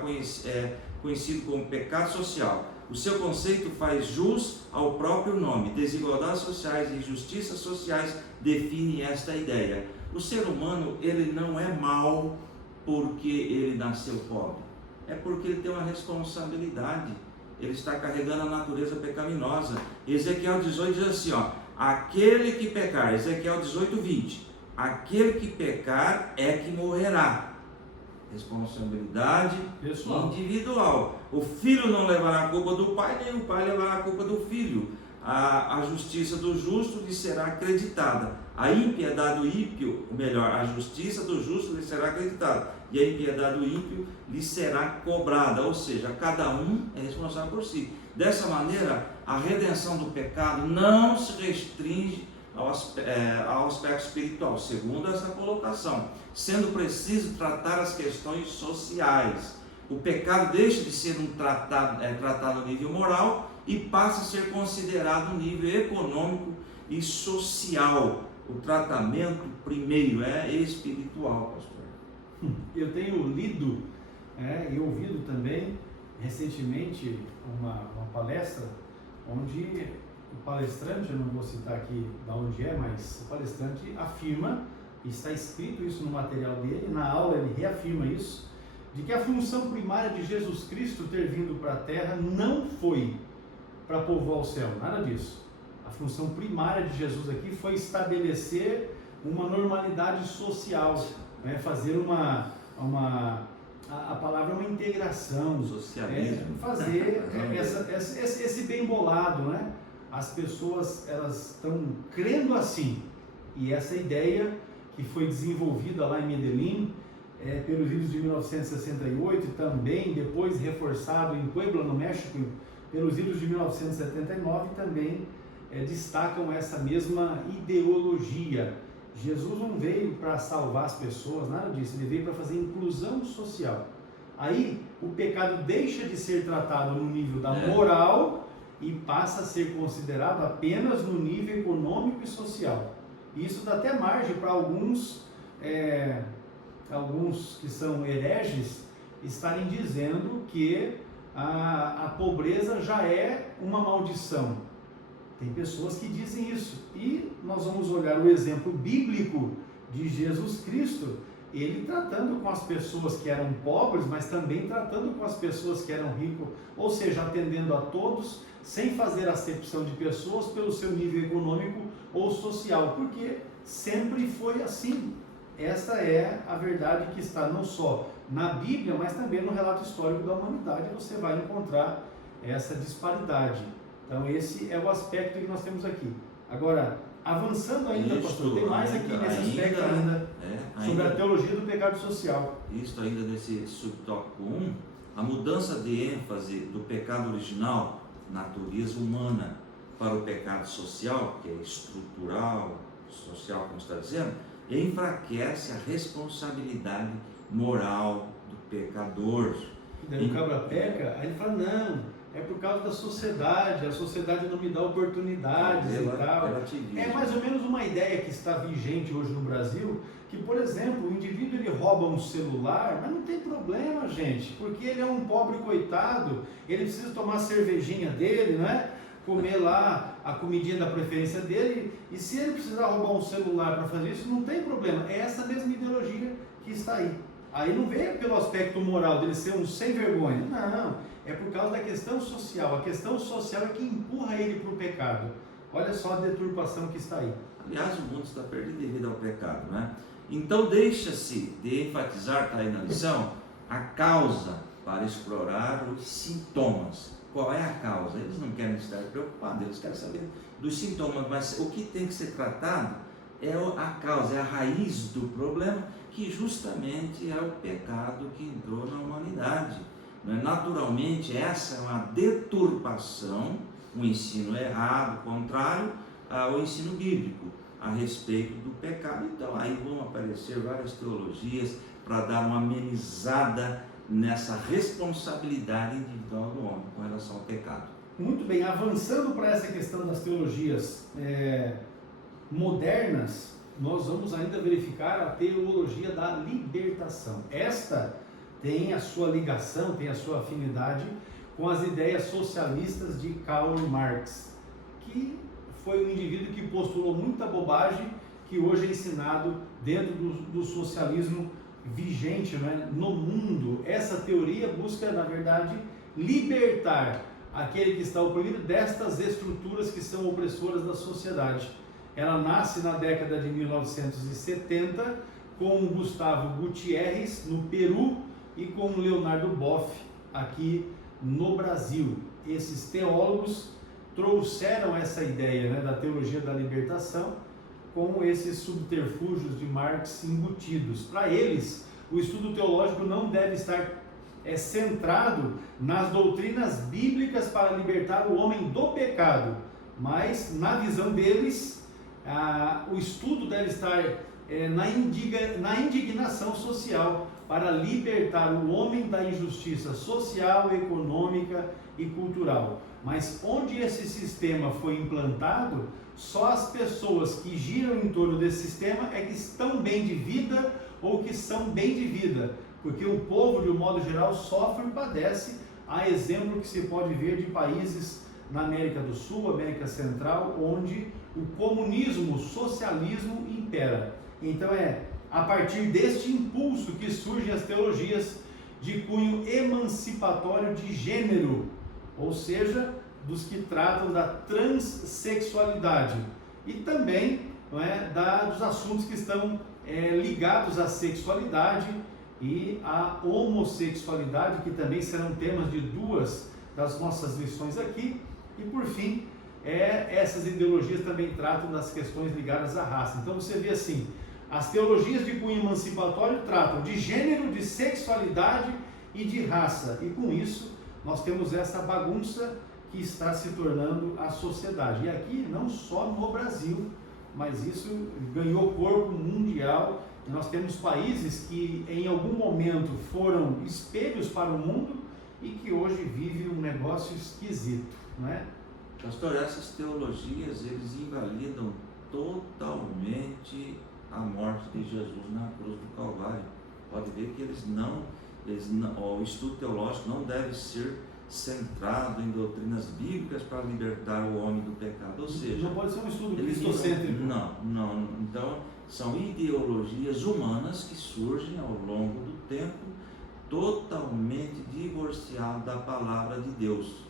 conhecido como pecado social. O seu conceito faz jus ao próprio nome. Desigualdades sociais e injustiças sociais definem esta ideia. O ser humano, ele não é mau porque ele nasceu pobre. É porque ele tem uma responsabilidade. Ele está carregando a natureza pecaminosa. Ezequiel 18 diz assim, aquele que pecar, Ezequiel 18, 20, aquele que pecar é que morrerá. Responsabilidade individual. O filho não levará a culpa do pai, nem o pai levará a culpa do filho. A justiça do justo lhe será acreditada. A impiedade do ímpio, a justiça do justo lhe será acreditada. E a impiedade do ímpio lhe será cobrada. Ou seja, cada um é responsável por si. Dessa maneira, a redenção do pecado não se restringe ao aspecto espiritual, segundo essa colocação, sendo preciso tratar as questões sociais. O pecado deixa de ser tratado no nível moral e passa a ser considerado no nível econômico e social. O tratamento primeiro é espiritual, pastor. Eu tenho lido e ouvido também recentemente uma palestra onde o palestrante, eu não vou citar aqui de onde é, mas o palestrante afirma, está escrito isso no material dele, na aula ele reafirma isso, de que a função primária de Jesus Cristo ter vindo para a Terra não foi para povoar o céu, nada disso. A função primária de Jesus aqui foi estabelecer uma normalidade social, fazer a palavra é uma integração, socialismo, fazer esse bem bolado, né? As pessoas, elas estão crendo assim, e essa ideia que foi desenvolvida lá em Medellín, pelos livros de 1968 e também depois reforçado em Puebla, no México, pelos livros de 1979, também destacam essa mesma ideologia. Jesus não veio para salvar as pessoas, nada disso, ele veio para fazer inclusão social. Aí o pecado deixa de ser tratado no nível da moral e passa a ser considerado apenas no nível econômico e social. E isso dá até margem para alguns que são hereges estarem dizendo que a pobreza já é uma maldição. Tem pessoas que dizem isso. E nós vamos olhar o exemplo bíblico de Jesus Cristo, ele tratando com as pessoas que eram pobres, mas também tratando com as pessoas que eram ricas, ou seja, atendendo a todos, sem fazer acepção de pessoas pelo seu nível econômico ou social, porque sempre foi assim. Essa é a verdade que está não só na Bíblia, mas também no relato histórico da humanidade. Você vai encontrar essa disparidade. Então esse é o aspecto que nós temos aqui. Agora, avançando ainda, pastor, tem mais aqui nesse aspecto ainda sobre a teologia do pecado social. Isto ainda nesse subtópico 1, a mudança de ênfase do pecado original, natureza humana, para o pecado social, que é estrutural, social, como está dizendo, enfraquece a responsabilidade moral do pecador. E daí o cabra peca, aí ele fala, não, é por causa da sociedade, a sociedade não me dá oportunidades e tal. É mais ou menos uma ideia que está vigente hoje no Brasil, que, por exemplo, o indivíduo ele rouba um celular, mas não tem problema, gente, porque ele é um pobre coitado, ele precisa tomar a cervejinha dele, né? Comer lá a comidinha da preferência dele, e se ele precisar roubar um celular para fazer isso, não tem problema. É essa mesma ideologia que está aí. Aí não vê pelo aspecto moral dele ser um sem vergonha, não, é por causa da questão social. A questão social é que empurra ele para o pecado. Olha só a deturpação que está aí. Aliás, o mundo está perdido devido ao pecado, né? Então deixa-se de enfatizar, está aí na lição, a causa para explorar os sintomas. Qual é a causa? Eles não querem estar preocupados, eles querem saber dos sintomas, mas o que tem que ser tratado é a causa, é a raiz do problema, que justamente é o pecado que entrou na humanidade. Naturalmente, essa é uma deturpação, um ensino errado, contrário ao ensino bíblico a respeito do pecado. Então aí vão aparecer várias teologias para dar uma amenizada nessa responsabilidade individual do homem com relação ao pecado. Muito bem, avançando para essa questão das teologias modernas, nós vamos ainda verificar a teologia da libertação. Esta tem a sua ligação, tem a sua afinidade com as ideias socialistas de Karl Marx, que foi um indivíduo que postulou muita bobagem que hoje é ensinado dentro do socialismo vigente, né, no mundo. Essa teoria busca, na verdade, libertar aquele que está oprimido destas estruturas que são opressoras da sociedade. Ela nasce na década de 1970 com Gustavo Gutierrez no Peru e com Leonardo Boff aqui no Brasil. Esses teólogos trouxeram essa ideia, né, da teologia da libertação com esses subterfúgios de Marx embutidos. Para eles, o estudo teológico não deve estar centrado nas doutrinas bíblicas para libertar o homem do pecado, mas na visão deles, o estudo deve estar na indignação social para libertar o homem da injustiça social, econômica e cultural. Mas onde esse sistema foi implantado, só as pessoas que giram em torno desse sistema é que estão bem de vida ou que são bem de vida, porque o povo, de um modo geral, sofre e padece, a exemplo que se pode ver de países na América do Sul, América Central, onde o comunismo, o socialismo impera. Então é a partir deste impulso que surgem as teologias de cunho emancipatório de gênero, ou seja, dos que tratam da transexualidade e também, não é, dos assuntos que estão ligados à sexualidade e à homossexualidade, que também serão temas de duas das nossas lições aqui. E por fim, essas ideologias também tratam das questões ligadas à raça. Então você vê assim, As teologias de cunho emancipatório tratam de gênero, de sexualidade e de raça. E com isso, nós temos essa bagunça que está se tornando a sociedade. E aqui, não só no Brasil, mas isso ganhou corpo mundial. E nós temos países que em algum momento foram espelhos para o mundo e que hoje vivem um negócio esquisito, não é? Pastor, essas teologias, eles invalidam totalmente a morte de Jesus na cruz do Calvário. Pode ver que o estudo teológico não deve ser centrado em doutrinas bíblicas para libertar o homem do pecado, ou seja, não pode ser um estudo cristocêntrico. Não. Então, são ideologias humanas que surgem ao longo do tempo, totalmente divorciadas da palavra de Deus.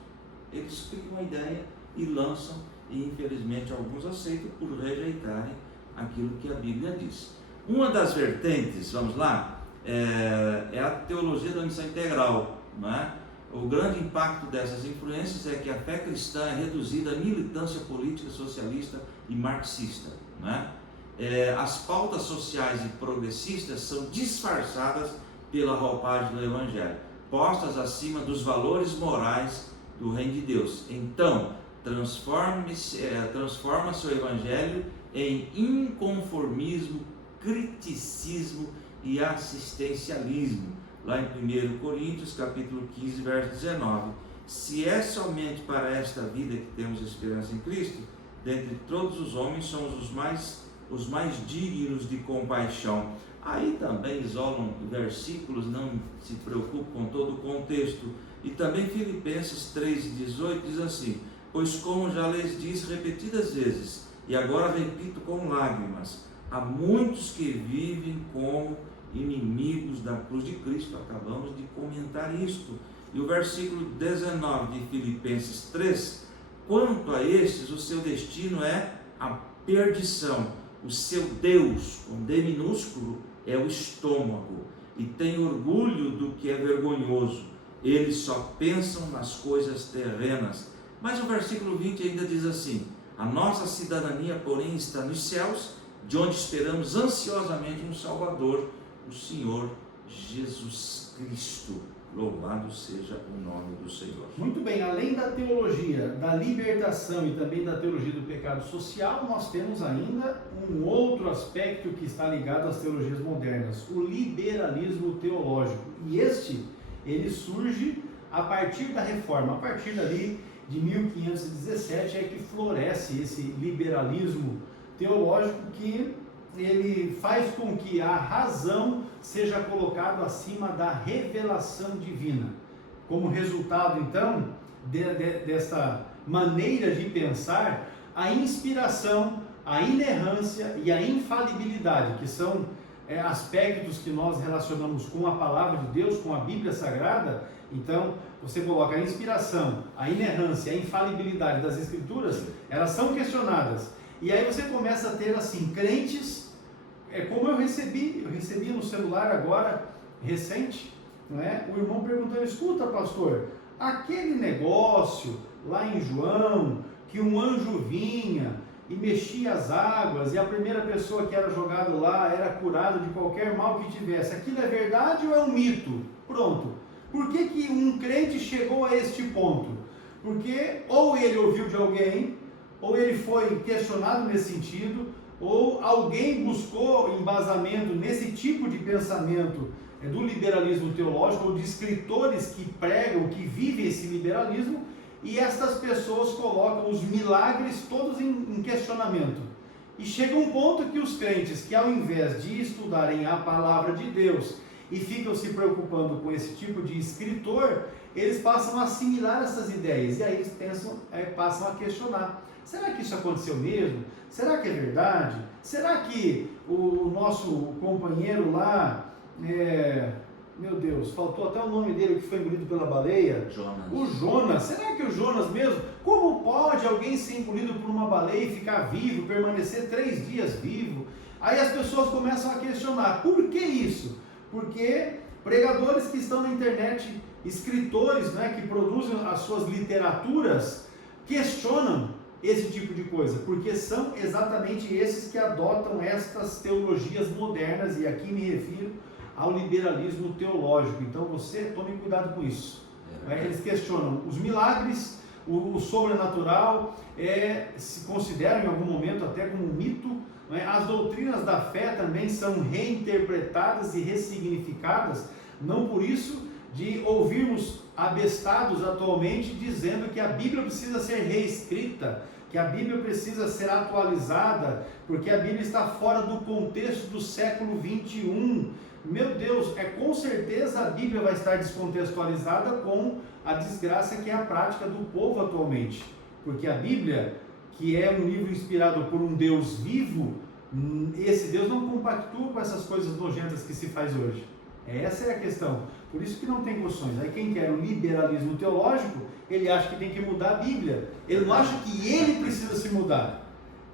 Eles criam uma ideia e lançam, e infelizmente alguns aceitam por rejeitarem aquilo que a Bíblia diz. Uma das vertentes, vamos lá, é a teologia da missão integral, não é? O grande impacto dessas influências é que a fé cristã é reduzida à militância política socialista e marxista, não é? As pautas sociais e progressistas são disfarçadas pela roupagem do Evangelho, postas acima dos valores morais do reino de Deus. Então, transforma-se o Evangelho em inconformismo, criticismo e assistencialismo. Lá em 1 Coríntios, capítulo 15, verso 19. Se é somente para esta vida que temos esperança em Cristo, dentre todos os homens somos os mais dignos de compaixão. Aí também isolam versículos, não se preocupam com todo o contexto. E também Filipenses 3,18 diz assim: pois como já lhes disse repetidas vezes, e agora repito com lágrimas, há muitos que vivem como inimigos da cruz de Cristo. Acabamos de comentar isto. E o versículo 19 de Filipenses 3, quanto a estes, o seu destino é a perdição, o seu Deus, com D minúsculo, é o estômago, e tem orgulho do que é vergonhoso, eles só pensam nas coisas terrenas. Mas o versículo 20 ainda diz assim: a nossa cidadania, porém, está nos céus, de onde esperamos ansiosamente um Salvador, o Senhor Jesus Cristo. Louvado seja o nome do Senhor. Muito bem, além da teologia da libertação e também da teologia do pecado social, nós temos ainda um outro aspecto que está ligado às teologias modernas, o liberalismo teológico. E ele surge a partir da Reforma, a partir dali de 1517 é que floresce esse liberalismo teológico, que ele faz com que a razão seja colocada acima da revelação divina. Como resultado, então, dessa maneira de pensar, a inspiração, a inerrância e a infalibilidade, que são aspectos que nós relacionamos com a palavra de Deus, com a Bíblia Sagrada. Então, você coloca a inspiração, a inerrância, a infalibilidade das Escrituras, elas são questionadas. E aí você começa a ter, assim, crentes, como eu recebi no celular agora, recente, não é? O irmão perguntando: escuta, pastor, aquele negócio lá em João, que um anjo vinha e mexia as águas, e a primeira pessoa que era jogado lá era curada de qualquer mal que tivesse, aquilo é verdade ou é um mito? Pronto. Por que um crente chegou a este ponto? Porque ou ele ouviu de alguém, ou ele foi questionado nesse sentido, ou alguém buscou embasamento nesse tipo de pensamento do liberalismo teológico, ou de escritores que pregam, que vivem esse liberalismo, e estas pessoas colocam os milagres todos em questionamento. E chega um ponto que os crentes, que ao invés de estudarem a palavra de Deus e ficam se preocupando com esse tipo de escritor, eles passam a assimilar essas ideias, e aí eles passam a questionar: será que isso aconteceu mesmo? Será que é verdade? Será que o nosso companheiro lá, meu Deus, faltou até o nome dele, que foi engolido pela baleia? Jonas. O Jonas, será que o Jonas mesmo? Como pode alguém ser engolido por uma baleia e ficar vivo, permanecer 3 dias vivo? Aí as pessoas começam a questionar: por que isso? Porque pregadores que estão na internet, escritores, né, que produzem as suas literaturas, questionam esse tipo de coisa? Porque são exatamente esses que adotam estas teologias modernas, e aqui me refiro ao liberalismo teológico. Então você tome cuidado com isso. Eles questionam os milagres, o sobrenatural, se consideram em algum momento até como um mito. As doutrinas da fé também são reinterpretadas e ressignificadas, não por isso de ouvirmos abestados atualmente dizendo que a Bíblia precisa ser reescrita, que a Bíblia precisa ser atualizada, porque a Bíblia está fora do contexto do século 21. Meu Deus, com certeza a Bíblia vai estar descontextualizada com a desgraça que é a prática do povo atualmente, porque a Bíblia, que é um livro inspirado por um Deus vivo, esse Deus não compactua com essas coisas nojentas que se faz hoje. Essa é a questão. Por isso que não tem condições. Aí quem quer o liberalismo teológico, ele acha que tem que mudar a Bíblia. Ele não acha que ele precisa se mudar,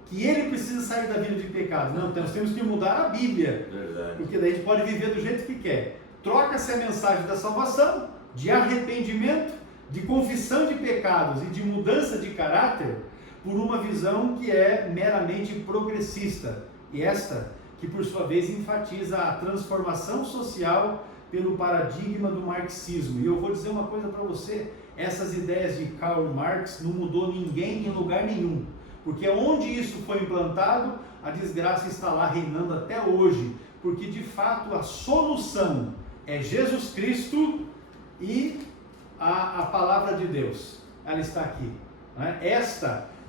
que ele precisa sair da vida de pecado. Não, nós temos que mudar a Bíblia. Verdade. Porque daí a gente pode viver do jeito que quer. Troca-se a mensagem da salvação, de arrependimento, de confissão de pecados e de mudança de caráter, por uma visão que é meramente progressista. E esta, que por sua vez enfatiza a transformação social pelo paradigma do marxismo. E eu vou dizer uma coisa para você, essas ideias de Karl Marx não mudou ninguém em lugar nenhum, porque onde isso foi implantado, a desgraça está lá reinando até hoje, porque de fato a solução é Jesus Cristo e a palavra de Deus, ela está aqui, né?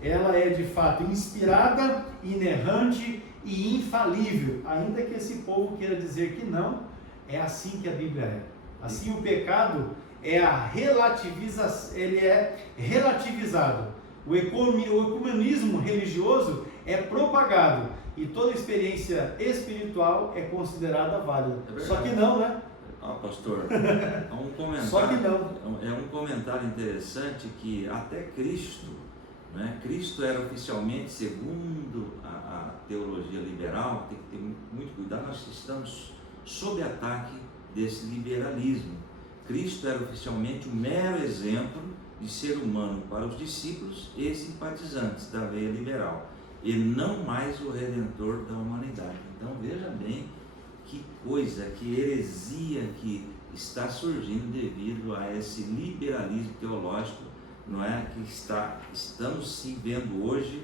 Ela é de fato inspirada, inerrante e infalível, ainda que esse povo queira dizer que não. É assim que a Bíblia é. Assim o pecado ele é relativizado. O ecumenismo religioso é propagado e toda experiência espiritual é considerada válida. Só que não, né? Pastor, é um comentário, só que não. É um comentário interessante que até Cristo, né? Cristo era oficialmente, segundo a teologia liberal, tem que ter muito cuidado, nós estamos sob ataque desse liberalismo. Cristo era oficialmente um mero exemplo de ser humano para os discípulos e simpatizantes da veia liberal, e não mais o Redentor da humanidade. Então veja bem que coisa, que heresia que está surgindo devido a esse liberalismo teológico, não é? Que estamos sim vendo hoje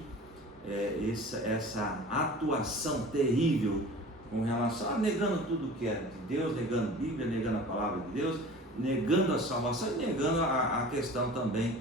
essa atuação terrível com relação a negando tudo que é de Deus, negando a Bíblia, negando a palavra de Deus, negando a salvação e negando a questão também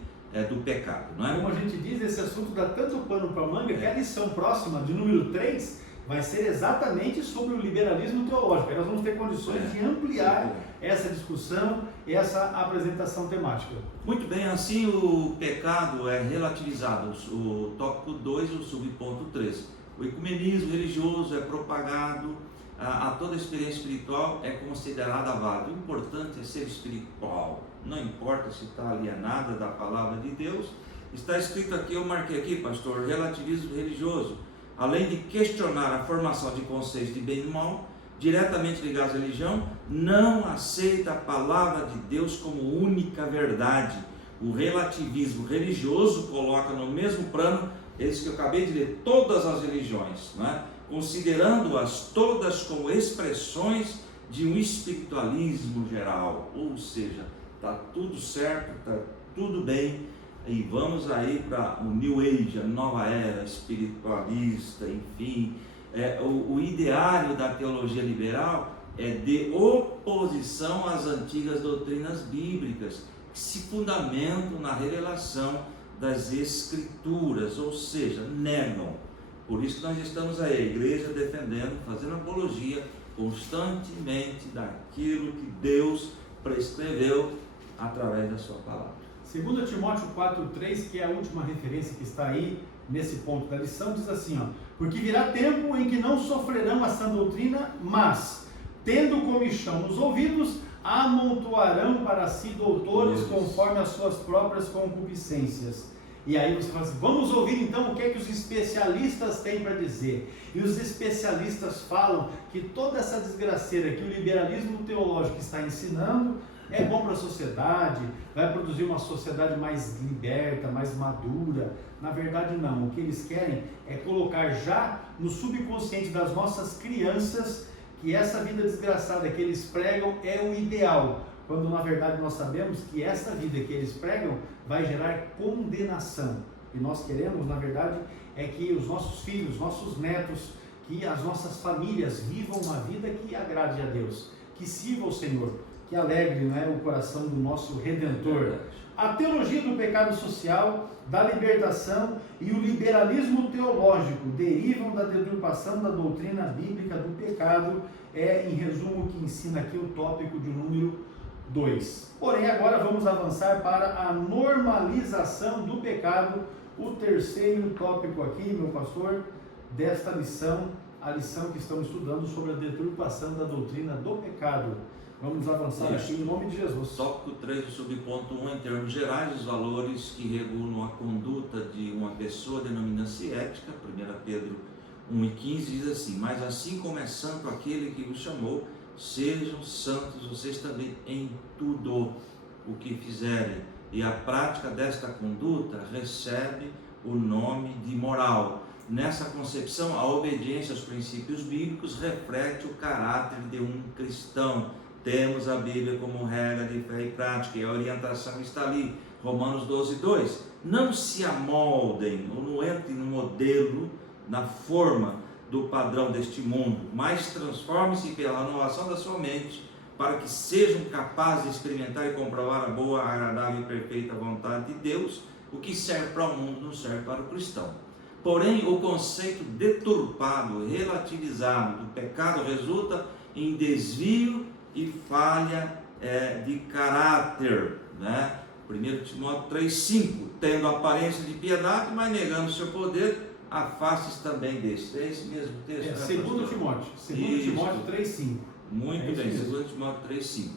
do pecado, não é? Como a gente diz, esse assunto dá tanto pano para manga que a lição próxima, de número 3, vai ser exatamente sobre o liberalismo teológico. Aí nós vamos ter condições de ampliar essa discussão, essa apresentação temática. Muito bem, assim o pecado é relativizado, o tópico 2, o subponto 3. O ecumenismo religioso é propagado, a toda experiência espiritual é considerada válida. O importante é ser espiritual, não importa se está alienada da palavra de Deus. Está escrito aqui, eu marquei aqui, pastor, relativismo religioso, além de questionar a formação de conceitos de bem e mal, diretamente ligados à religião, não aceita a palavra de Deus como única verdade. O relativismo religioso coloca no mesmo plano esse que eu acabei de ler, todas as religiões, né? Considerando-as todas como expressões de um espiritualismo geral, ou seja, está tudo certo, está tudo bem, e vamos aí para o New Age, a nova era espiritualista, enfim. O ideário da teologia liberal é de oposição às antigas doutrinas bíblicas, que se fundamentam na revelação das Escrituras, ou seja, negam. Por isso que nós estamos aí, a igreja defendendo, fazendo apologia constantemente daquilo que Deus prescreveu através da sua palavra. 2 Timóteo 4,3, que é a última referência que está aí nesse ponto da lição, diz assim, porque virá tempo em que não sofrerão a sã doutrina, mas, tendo comichão nos ouvidos, amontoarão para si doutores conforme as suas próprias concupiscências. E aí você fala assim, vamos ouvir então o que é que os especialistas têm para dizer. E os especialistas falam que toda essa desgraceira que o liberalismo teológico está ensinando é bom para a sociedade, vai produzir uma sociedade mais liberta, mais madura. Na verdade não, o que eles querem é colocar já no subconsciente das nossas crianças que essa vida desgraçada que eles pregam é o ideal, quando na verdade nós sabemos que essa vida que eles pregam vai gerar condenação. E nós queremos, na verdade, é que os nossos filhos, nossos netos, que as nossas famílias vivam uma vida que agrade a Deus, que sirva ao Senhor, que alegre, não é, o coração do nosso Redentor. A teologia do pecado social, da libertação e o liberalismo teológico derivam da deturpação da doutrina bíblica do pecado, em resumo, o que ensina aqui o tópico de número 2. Porém, agora vamos avançar para a normalização do pecado, o terceiro tópico aqui, meu pastor, desta lição, a lição que estamos estudando sobre a deturpação da doutrina do pecado. Vamos avançar aqui em nome de Jesus. Tópico 3, subponto 1, em termos gerais, os valores que regulam a conduta de uma pessoa denomina-se ética. 1 Pedro 1,15 diz assim: mas assim como é santo aquele que vos chamou, sejam santos vocês também em tudo o que fizerem. E a prática desta conduta recebe o nome de moral. Nessa concepção, a obediência aos princípios bíblicos reflete o caráter de um cristão. Temos a Bíblia como regra de fé e prática, e a orientação está ali, Romanos 12:2. Não se amoldem, ou não entrem no modelo, na forma do padrão deste mundo, mas transformem-se pela renovação da sua mente, para que sejam capazes de experimentar e comprovar a boa, agradável e perfeita vontade de Deus. O que serve para o mundo não serve para o cristão. Porém, o conceito deturpado, relativizado do pecado resulta em desvio e falha de caráter, né? 1 Timóteo 3,5, tendo aparência de piedade, mas negando seu poder, afaste-se também desse. É esse mesmo texto? 2 Timóteo 3,5. Muito bem, 2 Timóteo 3,5.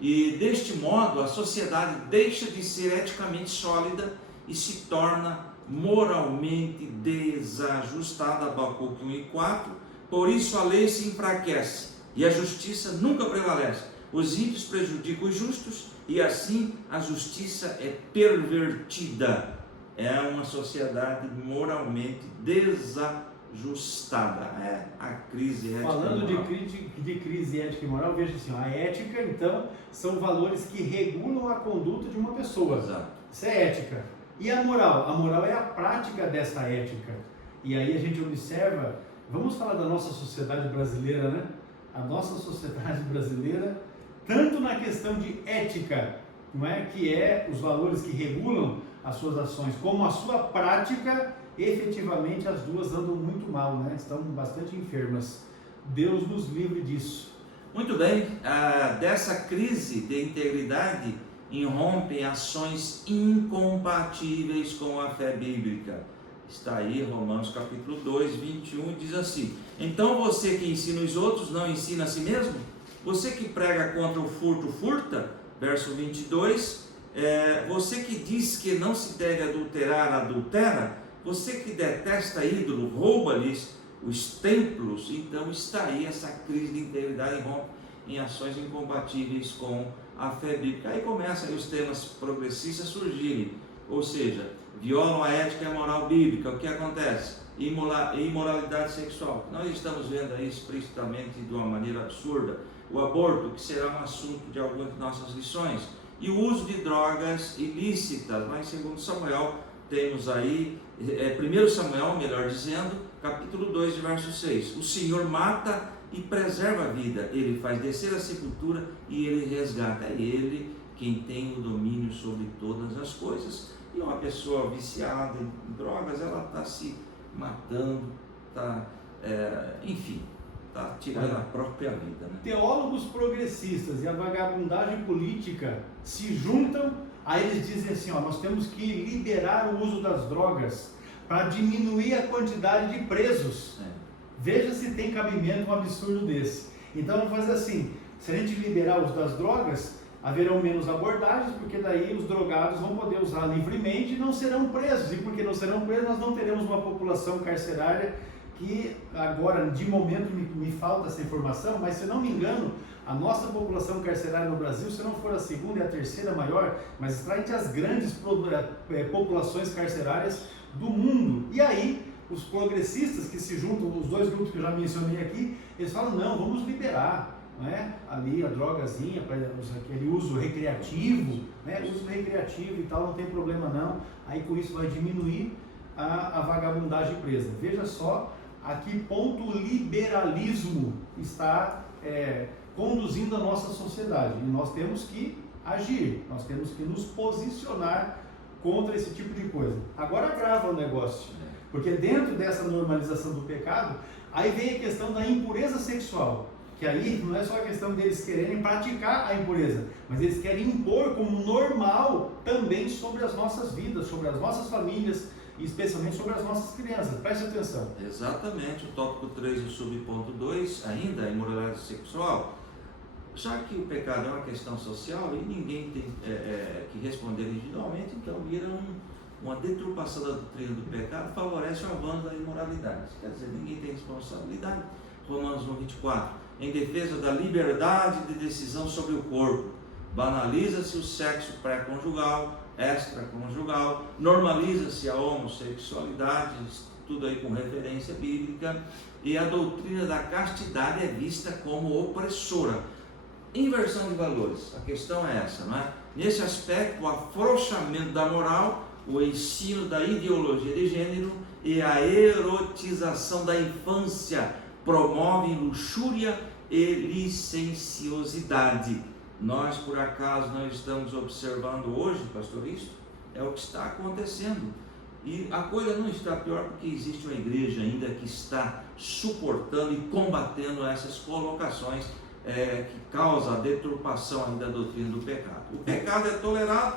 E deste modo, a sociedade deixa de ser eticamente sólida e se torna moralmente desajustada. Abacuque 1,4. Por isso a lei se enfraquece e a justiça nunca prevalece. Os ímpios prejudicam os justos e assim a justiça é pervertida. É uma sociedade moralmente desajustada. É a crise ética. Falando de crise ética e moral, veja assim, a ética então são valores que regulam a conduta de uma pessoa. Exato. Isso é ética. E a moral? A moral é a prática dessa ética. E aí a gente observa, vamos falar da nossa sociedade brasileira, né? A nossa sociedade brasileira, tanto na questão de ética, não é? Que é os valores que regulam as suas ações, como a sua prática, efetivamente as duas andam muito mal, né? Estão bastante enfermas. Deus nos livre disso. Muito bem, dessa crise de integridade irrompem ações incompatíveis com a fé bíblica. Está aí Romanos capítulo 2, 21, diz assim: então você que ensina os outros não ensina a si mesmo? Você que prega contra o furto, furta? Verso 22, você que diz que não se deve adulterar, adultera? Você que detesta ídolo, rouba-lhes os templos? Então está aí essa crise de integridade irrompe em ações incompatíveis com a fé bíblica. Aí começam os temas progressistas a surgirem, ou seja, violam a ética e a moral bíblica. O que acontece? Imoralidade sexual. Nós estamos vendo aí explicitamente de uma maneira absurda. O aborto, que será um assunto de algumas de nossas lições, e o uso de drogas ilícitas. Mas segundo Samuel, temos aí, 1 Samuel, melhor dizendo, capítulo 2, verso 6. O Senhor mata e preserva a vida, Ele faz descer a sepultura e Ele resgata. É Ele quem tem o domínio sobre todas as coisas. E uma pessoa viciada em drogas, ela está se matando, enfim, está tirando a própria vida, né? Teólogos progressistas e a vagabundagem política se juntam, aí eles dizem assim, nós temos que liberar o uso das drogas para diminuir a quantidade de presos. Veja se tem cabimento um absurdo desse. Então vamos fazer assim, se a gente liberar o uso das drogas, haverão menos abordagens, porque daí os drogados vão poder usar livremente e não serão presos. E porque não serão presos, nós não teremos uma população carcerária que agora, de momento, me falta essa informação, mas se não me engano, a nossa população carcerária no Brasil, se não for a segunda e a terceira maior, mas está entre as grandes populações carcerárias do mundo. E aí, os progressistas que se juntam, os dois grupos que eu já mencionei aqui, eles falam, não, vamos liberar, né, ali a drogazinha, para aquele uso recreativo, né, uso recreativo e tal, não tem problema não, aí com isso vai diminuir a vagabundagem presa. Veja só a que ponto o liberalismo está conduzindo a nossa sociedade, e nós temos que agir, nós temos que nos posicionar contra esse tipo de coisa. Agora agrava o negócio, porque dentro dessa normalização do pecado, aí vem a questão da impureza sexual, que aí não é só a questão deles quererem praticar a impureza, mas eles querem impor como normal também sobre as nossas vidas, sobre as nossas famílias, e especialmente sobre as nossas crianças. Preste atenção. Exatamente, o tópico 3 do subponto 2, ainda a imoralidade sexual. Já que o pecado é uma questão social e ninguém tem que responder individualmente, então vira uma deturpação da doutrina do pecado, favorece o avanço da imoralidade. Quer dizer, ninguém tem responsabilidade. Romanos 1:24, em defesa da liberdade de decisão sobre o corpo, banaliza-se o sexo pré-conjugal, extraconjugal, normaliza-se a homossexualidade, tudo aí com referência bíblica, e a doutrina da castidade é vista como opressora. Inversão de valores, a questão é essa, não é? Nesse aspecto, o afrouxamento da moral, o ensino da ideologia de gênero e a erotização da infância promovem luxúria e licenciosidade. Nós, por acaso, não estamos observando hoje, pastor, isso é o que está acontecendo. E a coisa não está pior porque existe uma igreja ainda que está suportando e combatendo essas colocações que causam a deturpação ainda da doutrina do pecado. O pecado é tolerado,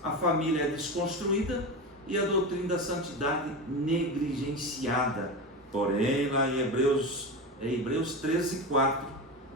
a família é desconstruída e a doutrina da santidade negligenciada. Porém, lá em Hebreus 13:4,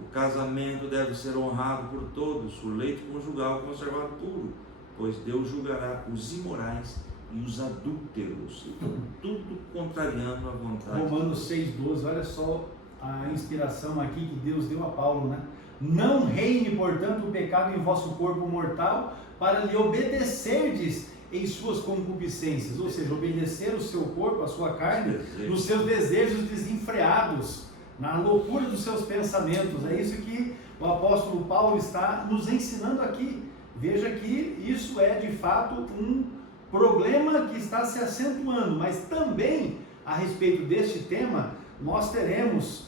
o casamento deve ser honrado por todos, o leito conjugal conservado puro, pois Deus julgará os imorais e os adúlteros. Então, tudo contrariando a vontade. Romanos 6:12, olha só a inspiração aqui que Deus deu a Paulo, né? Não reine, portanto, o pecado em vosso corpo mortal, para lhe obedecerdes em suas concupiscências, ou seja, obedecer o seu corpo, a sua carne, nos seus desejos desenfreados, na loucura dos seus pensamentos. É isso que o apóstolo Paulo está nos ensinando aqui. Veja que isso é de fato um problema que está se acentuando, mas também a respeito deste tema nós teremos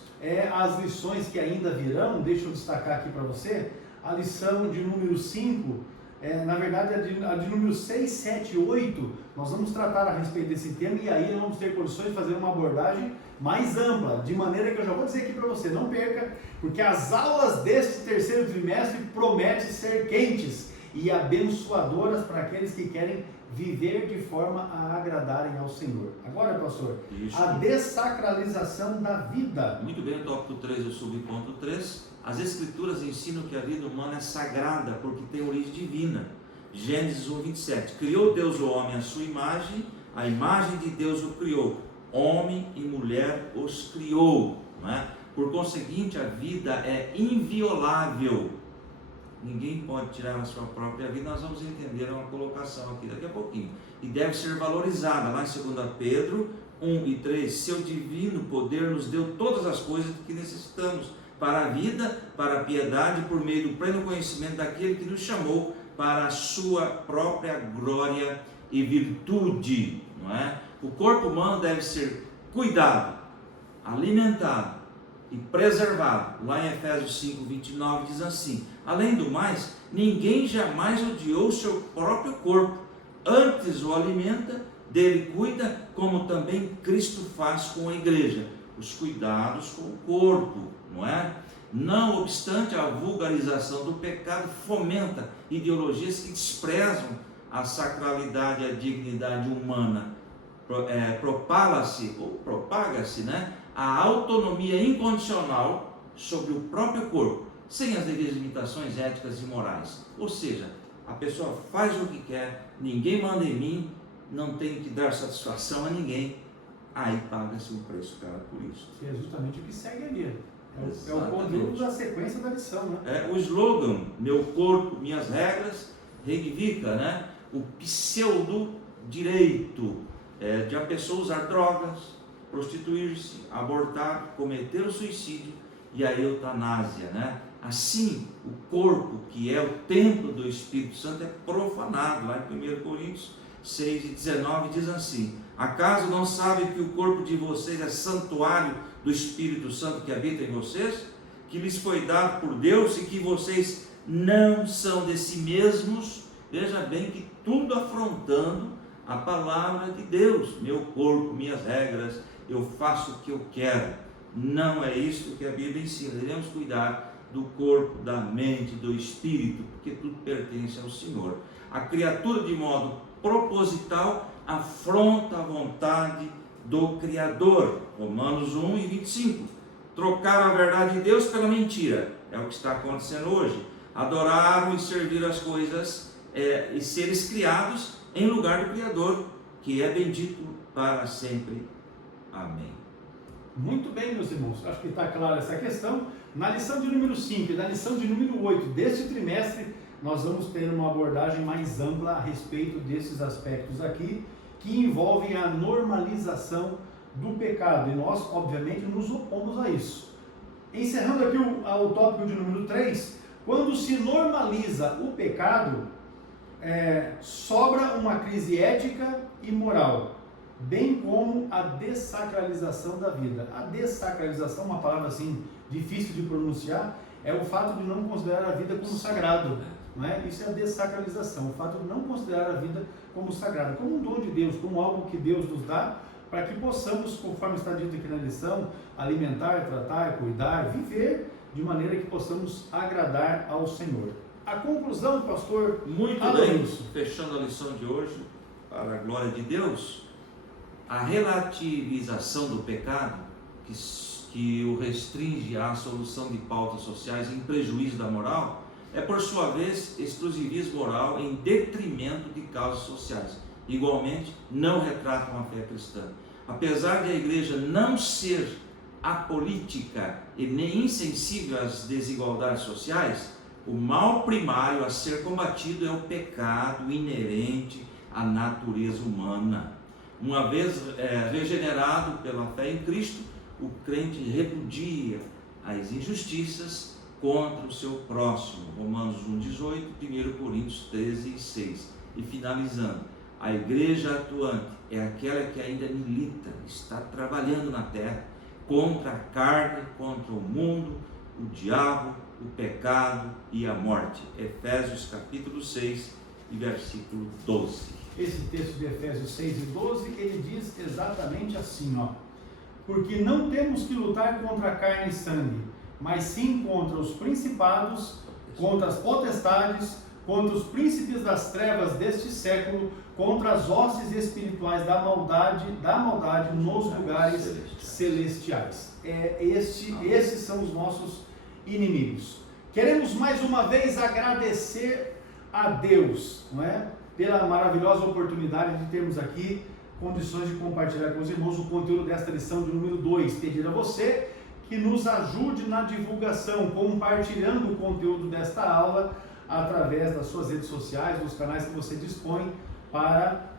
as lições que ainda virão. Deixa eu destacar aqui para você a lição de número 5, na verdade a de número 6, 7 e 8, nós vamos tratar a respeito desse tema, e aí nós vamos ter condições de fazer uma abordagem mais ampla, de maneira que eu já vou dizer aqui para você, não perca, porque as aulas deste terceiro trimestre prometem ser quentes e abençoadoras para aqueles que querem viver de forma a agradarem ao Senhor. Agora, pastor, isso. A dessacralização da vida. Muito bem, tópico 3 do subponto 3. As escrituras ensinam que a vida humana é sagrada porque tem origem divina. Gênesis 1:27. Criou Deus o homem à sua imagem, a imagem de Deus o criou. Homem e mulher os criou. Não é? Por conseguinte, a vida é inviolável. Ninguém pode tirar a sua própria vida. Nós vamos entender uma colocação aqui daqui a pouquinho. E deve ser valorizada. Lá em 2 Pedro 1:3, seu divino poder nos deu todas as coisas que necessitamos para a vida, para a piedade, por meio do pleno conhecimento daquele que nos chamou para a sua própria glória e virtude. Não é? O corpo humano deve ser cuidado, alimentado e preservado. Lá em Efésios 5:29 diz assim: além do mais, ninguém jamais odiou o seu próprio corpo, antes o alimenta, dele cuida, como também Cristo faz com a igreja. Os cuidados com o corpo, não é? Não obstante, a vulgarização do pecado fomenta ideologias que desprezam a sacralidade e a dignidade humana. Propaga-se, né, a autonomia incondicional sobre o próprio corpo, sem as devidas limitações éticas e morais. Ou seja, a pessoa faz o que quer, ninguém manda em mim, não tenho que dar satisfação a ninguém, aí paga-se um preço caro por isso. Que é justamente o que segue ali. É o conteúdo da sequência da lição, né? O slogan, meu corpo, minhas regras, reivindica, né, o pseudo-direito de a pessoa usar drogas, prostituir-se, abortar, cometer o suicídio e a eutanásia, né? Assim, o corpo, que é o templo do Espírito Santo, é profanado. Lá em 1 Coríntios 6:19 diz assim: acaso não sabem que o corpo de vocês é santuário do Espírito Santo que habita em vocês, que lhes foi dado por Deus e que vocês não são de si mesmos? Veja bem que tudo afrontando a palavra de Deus. Meu corpo, minhas regras, eu faço o que eu quero. Não é isso que a Bíblia ensina. Devemos cuidar do corpo, da mente, do espírito, porque tudo pertence ao Senhor. A criatura, de modo proposital, afronta a vontade do Criador. Romanos 1:25. Trocaram a verdade de Deus pela mentira. É o que está acontecendo hoje. Adoraram e serviram as coisas e seres criados em lugar do Criador, que é bendito para sempre. Amém. Muito bem, meus irmãos, acho que está clara essa questão. Na lição de número 5 e na lição de número 8 deste trimestre, nós vamos ter uma abordagem mais ampla a respeito desses aspectos aqui, que envolvem a normalização do pecado, e nós, obviamente, nos opomos a isso. Encerrando aqui o tópico de número 3, quando se normaliza o pecado, sobra uma crise ética e moral, bem como a dessacralização da vida. A dessacralização, uma palavra assim difícil de pronunciar, é o fato de não considerar a vida como sagrado, né? Isso é a dessacralização, o fato de não considerar a vida como sagrada, como um dom de Deus, como algo que Deus nos dá, para que possamos, conforme está dito aqui na lição, alimentar, tratar, cuidar, viver de maneira que possamos agradar ao Senhor. A conclusão, pastor, muito bem, fechando a lição de hoje, para a glória de Deus, a relativização do pecado, que o restringe à solução de pautas sociais em prejuízo da moral, é por sua vez exclusivismo moral em detrimento de causas sociais. Igualmente, não retratam a fé cristã. Apesar de a igreja não ser apolítica e nem insensível às desigualdades sociais, o mal primário a ser combatido é o pecado inerente à natureza humana. Uma vez regenerado pela fé em Cristo, o crente repudia as injustiças contra o seu próximo. Romanos 1:18, 1 Coríntios 13:6. E finalizando, a igreja atuante é aquela que ainda milita, está trabalhando na terra contra a carne, contra o mundo, o diabo, o pecado e a morte. Efésios capítulo 6 e versículo 12. Esse texto de Efésios 6 e 12, ele diz exatamente assim, ó: porque não temos que lutar contra carne e sangue, mas sim contra os principados, contra as potestades, contra os príncipes das trevas deste século, contra as hostes espirituais da maldade nos lugares celestiais. Esses são os nossos inimigos. Queremos mais uma vez agradecer a Deus, não é? Pela maravilhosa oportunidade de termos aqui condições de compartilhar com os irmãos o conteúdo desta lição de número 2. Pedir a você que nos ajude na divulgação, compartilhando o conteúdo desta aula através das suas redes sociais, dos canais que você dispõe para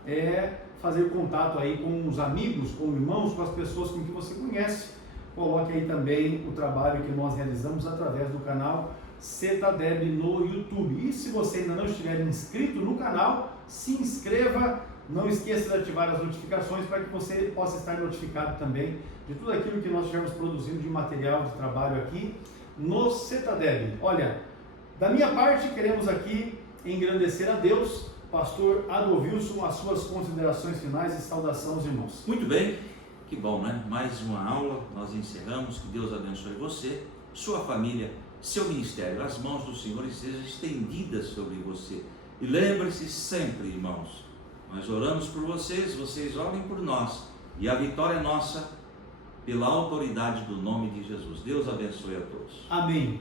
fazer contato aí com os amigos, com irmãos, com as pessoas com que você conhece. Coloque aí também o trabalho que nós realizamos através do canal Cetadeb no YouTube. E se você ainda não estiver inscrito no canal, se inscreva. Não esqueça de ativar as notificações para que você possa estar notificado também de tudo aquilo que nós estivermos produzindo de material de trabalho aqui no Cetadeb. Olha, da minha parte, queremos aqui engrandecer a Deus. Pastor Adolvilson, as suas considerações finais e saudação aos irmãos. Muito bem, que bom, né? Mais uma aula, nós encerramos. Que Deus abençoe você, sua família, seu ministério. As mãos do Senhor estejam estendidas sobre você. E lembre-se sempre, irmãos, nós oramos por vocês, vocês orem por nós. E a vitória é nossa pela autoridade do nome de Jesus. Deus abençoe a todos. Amém.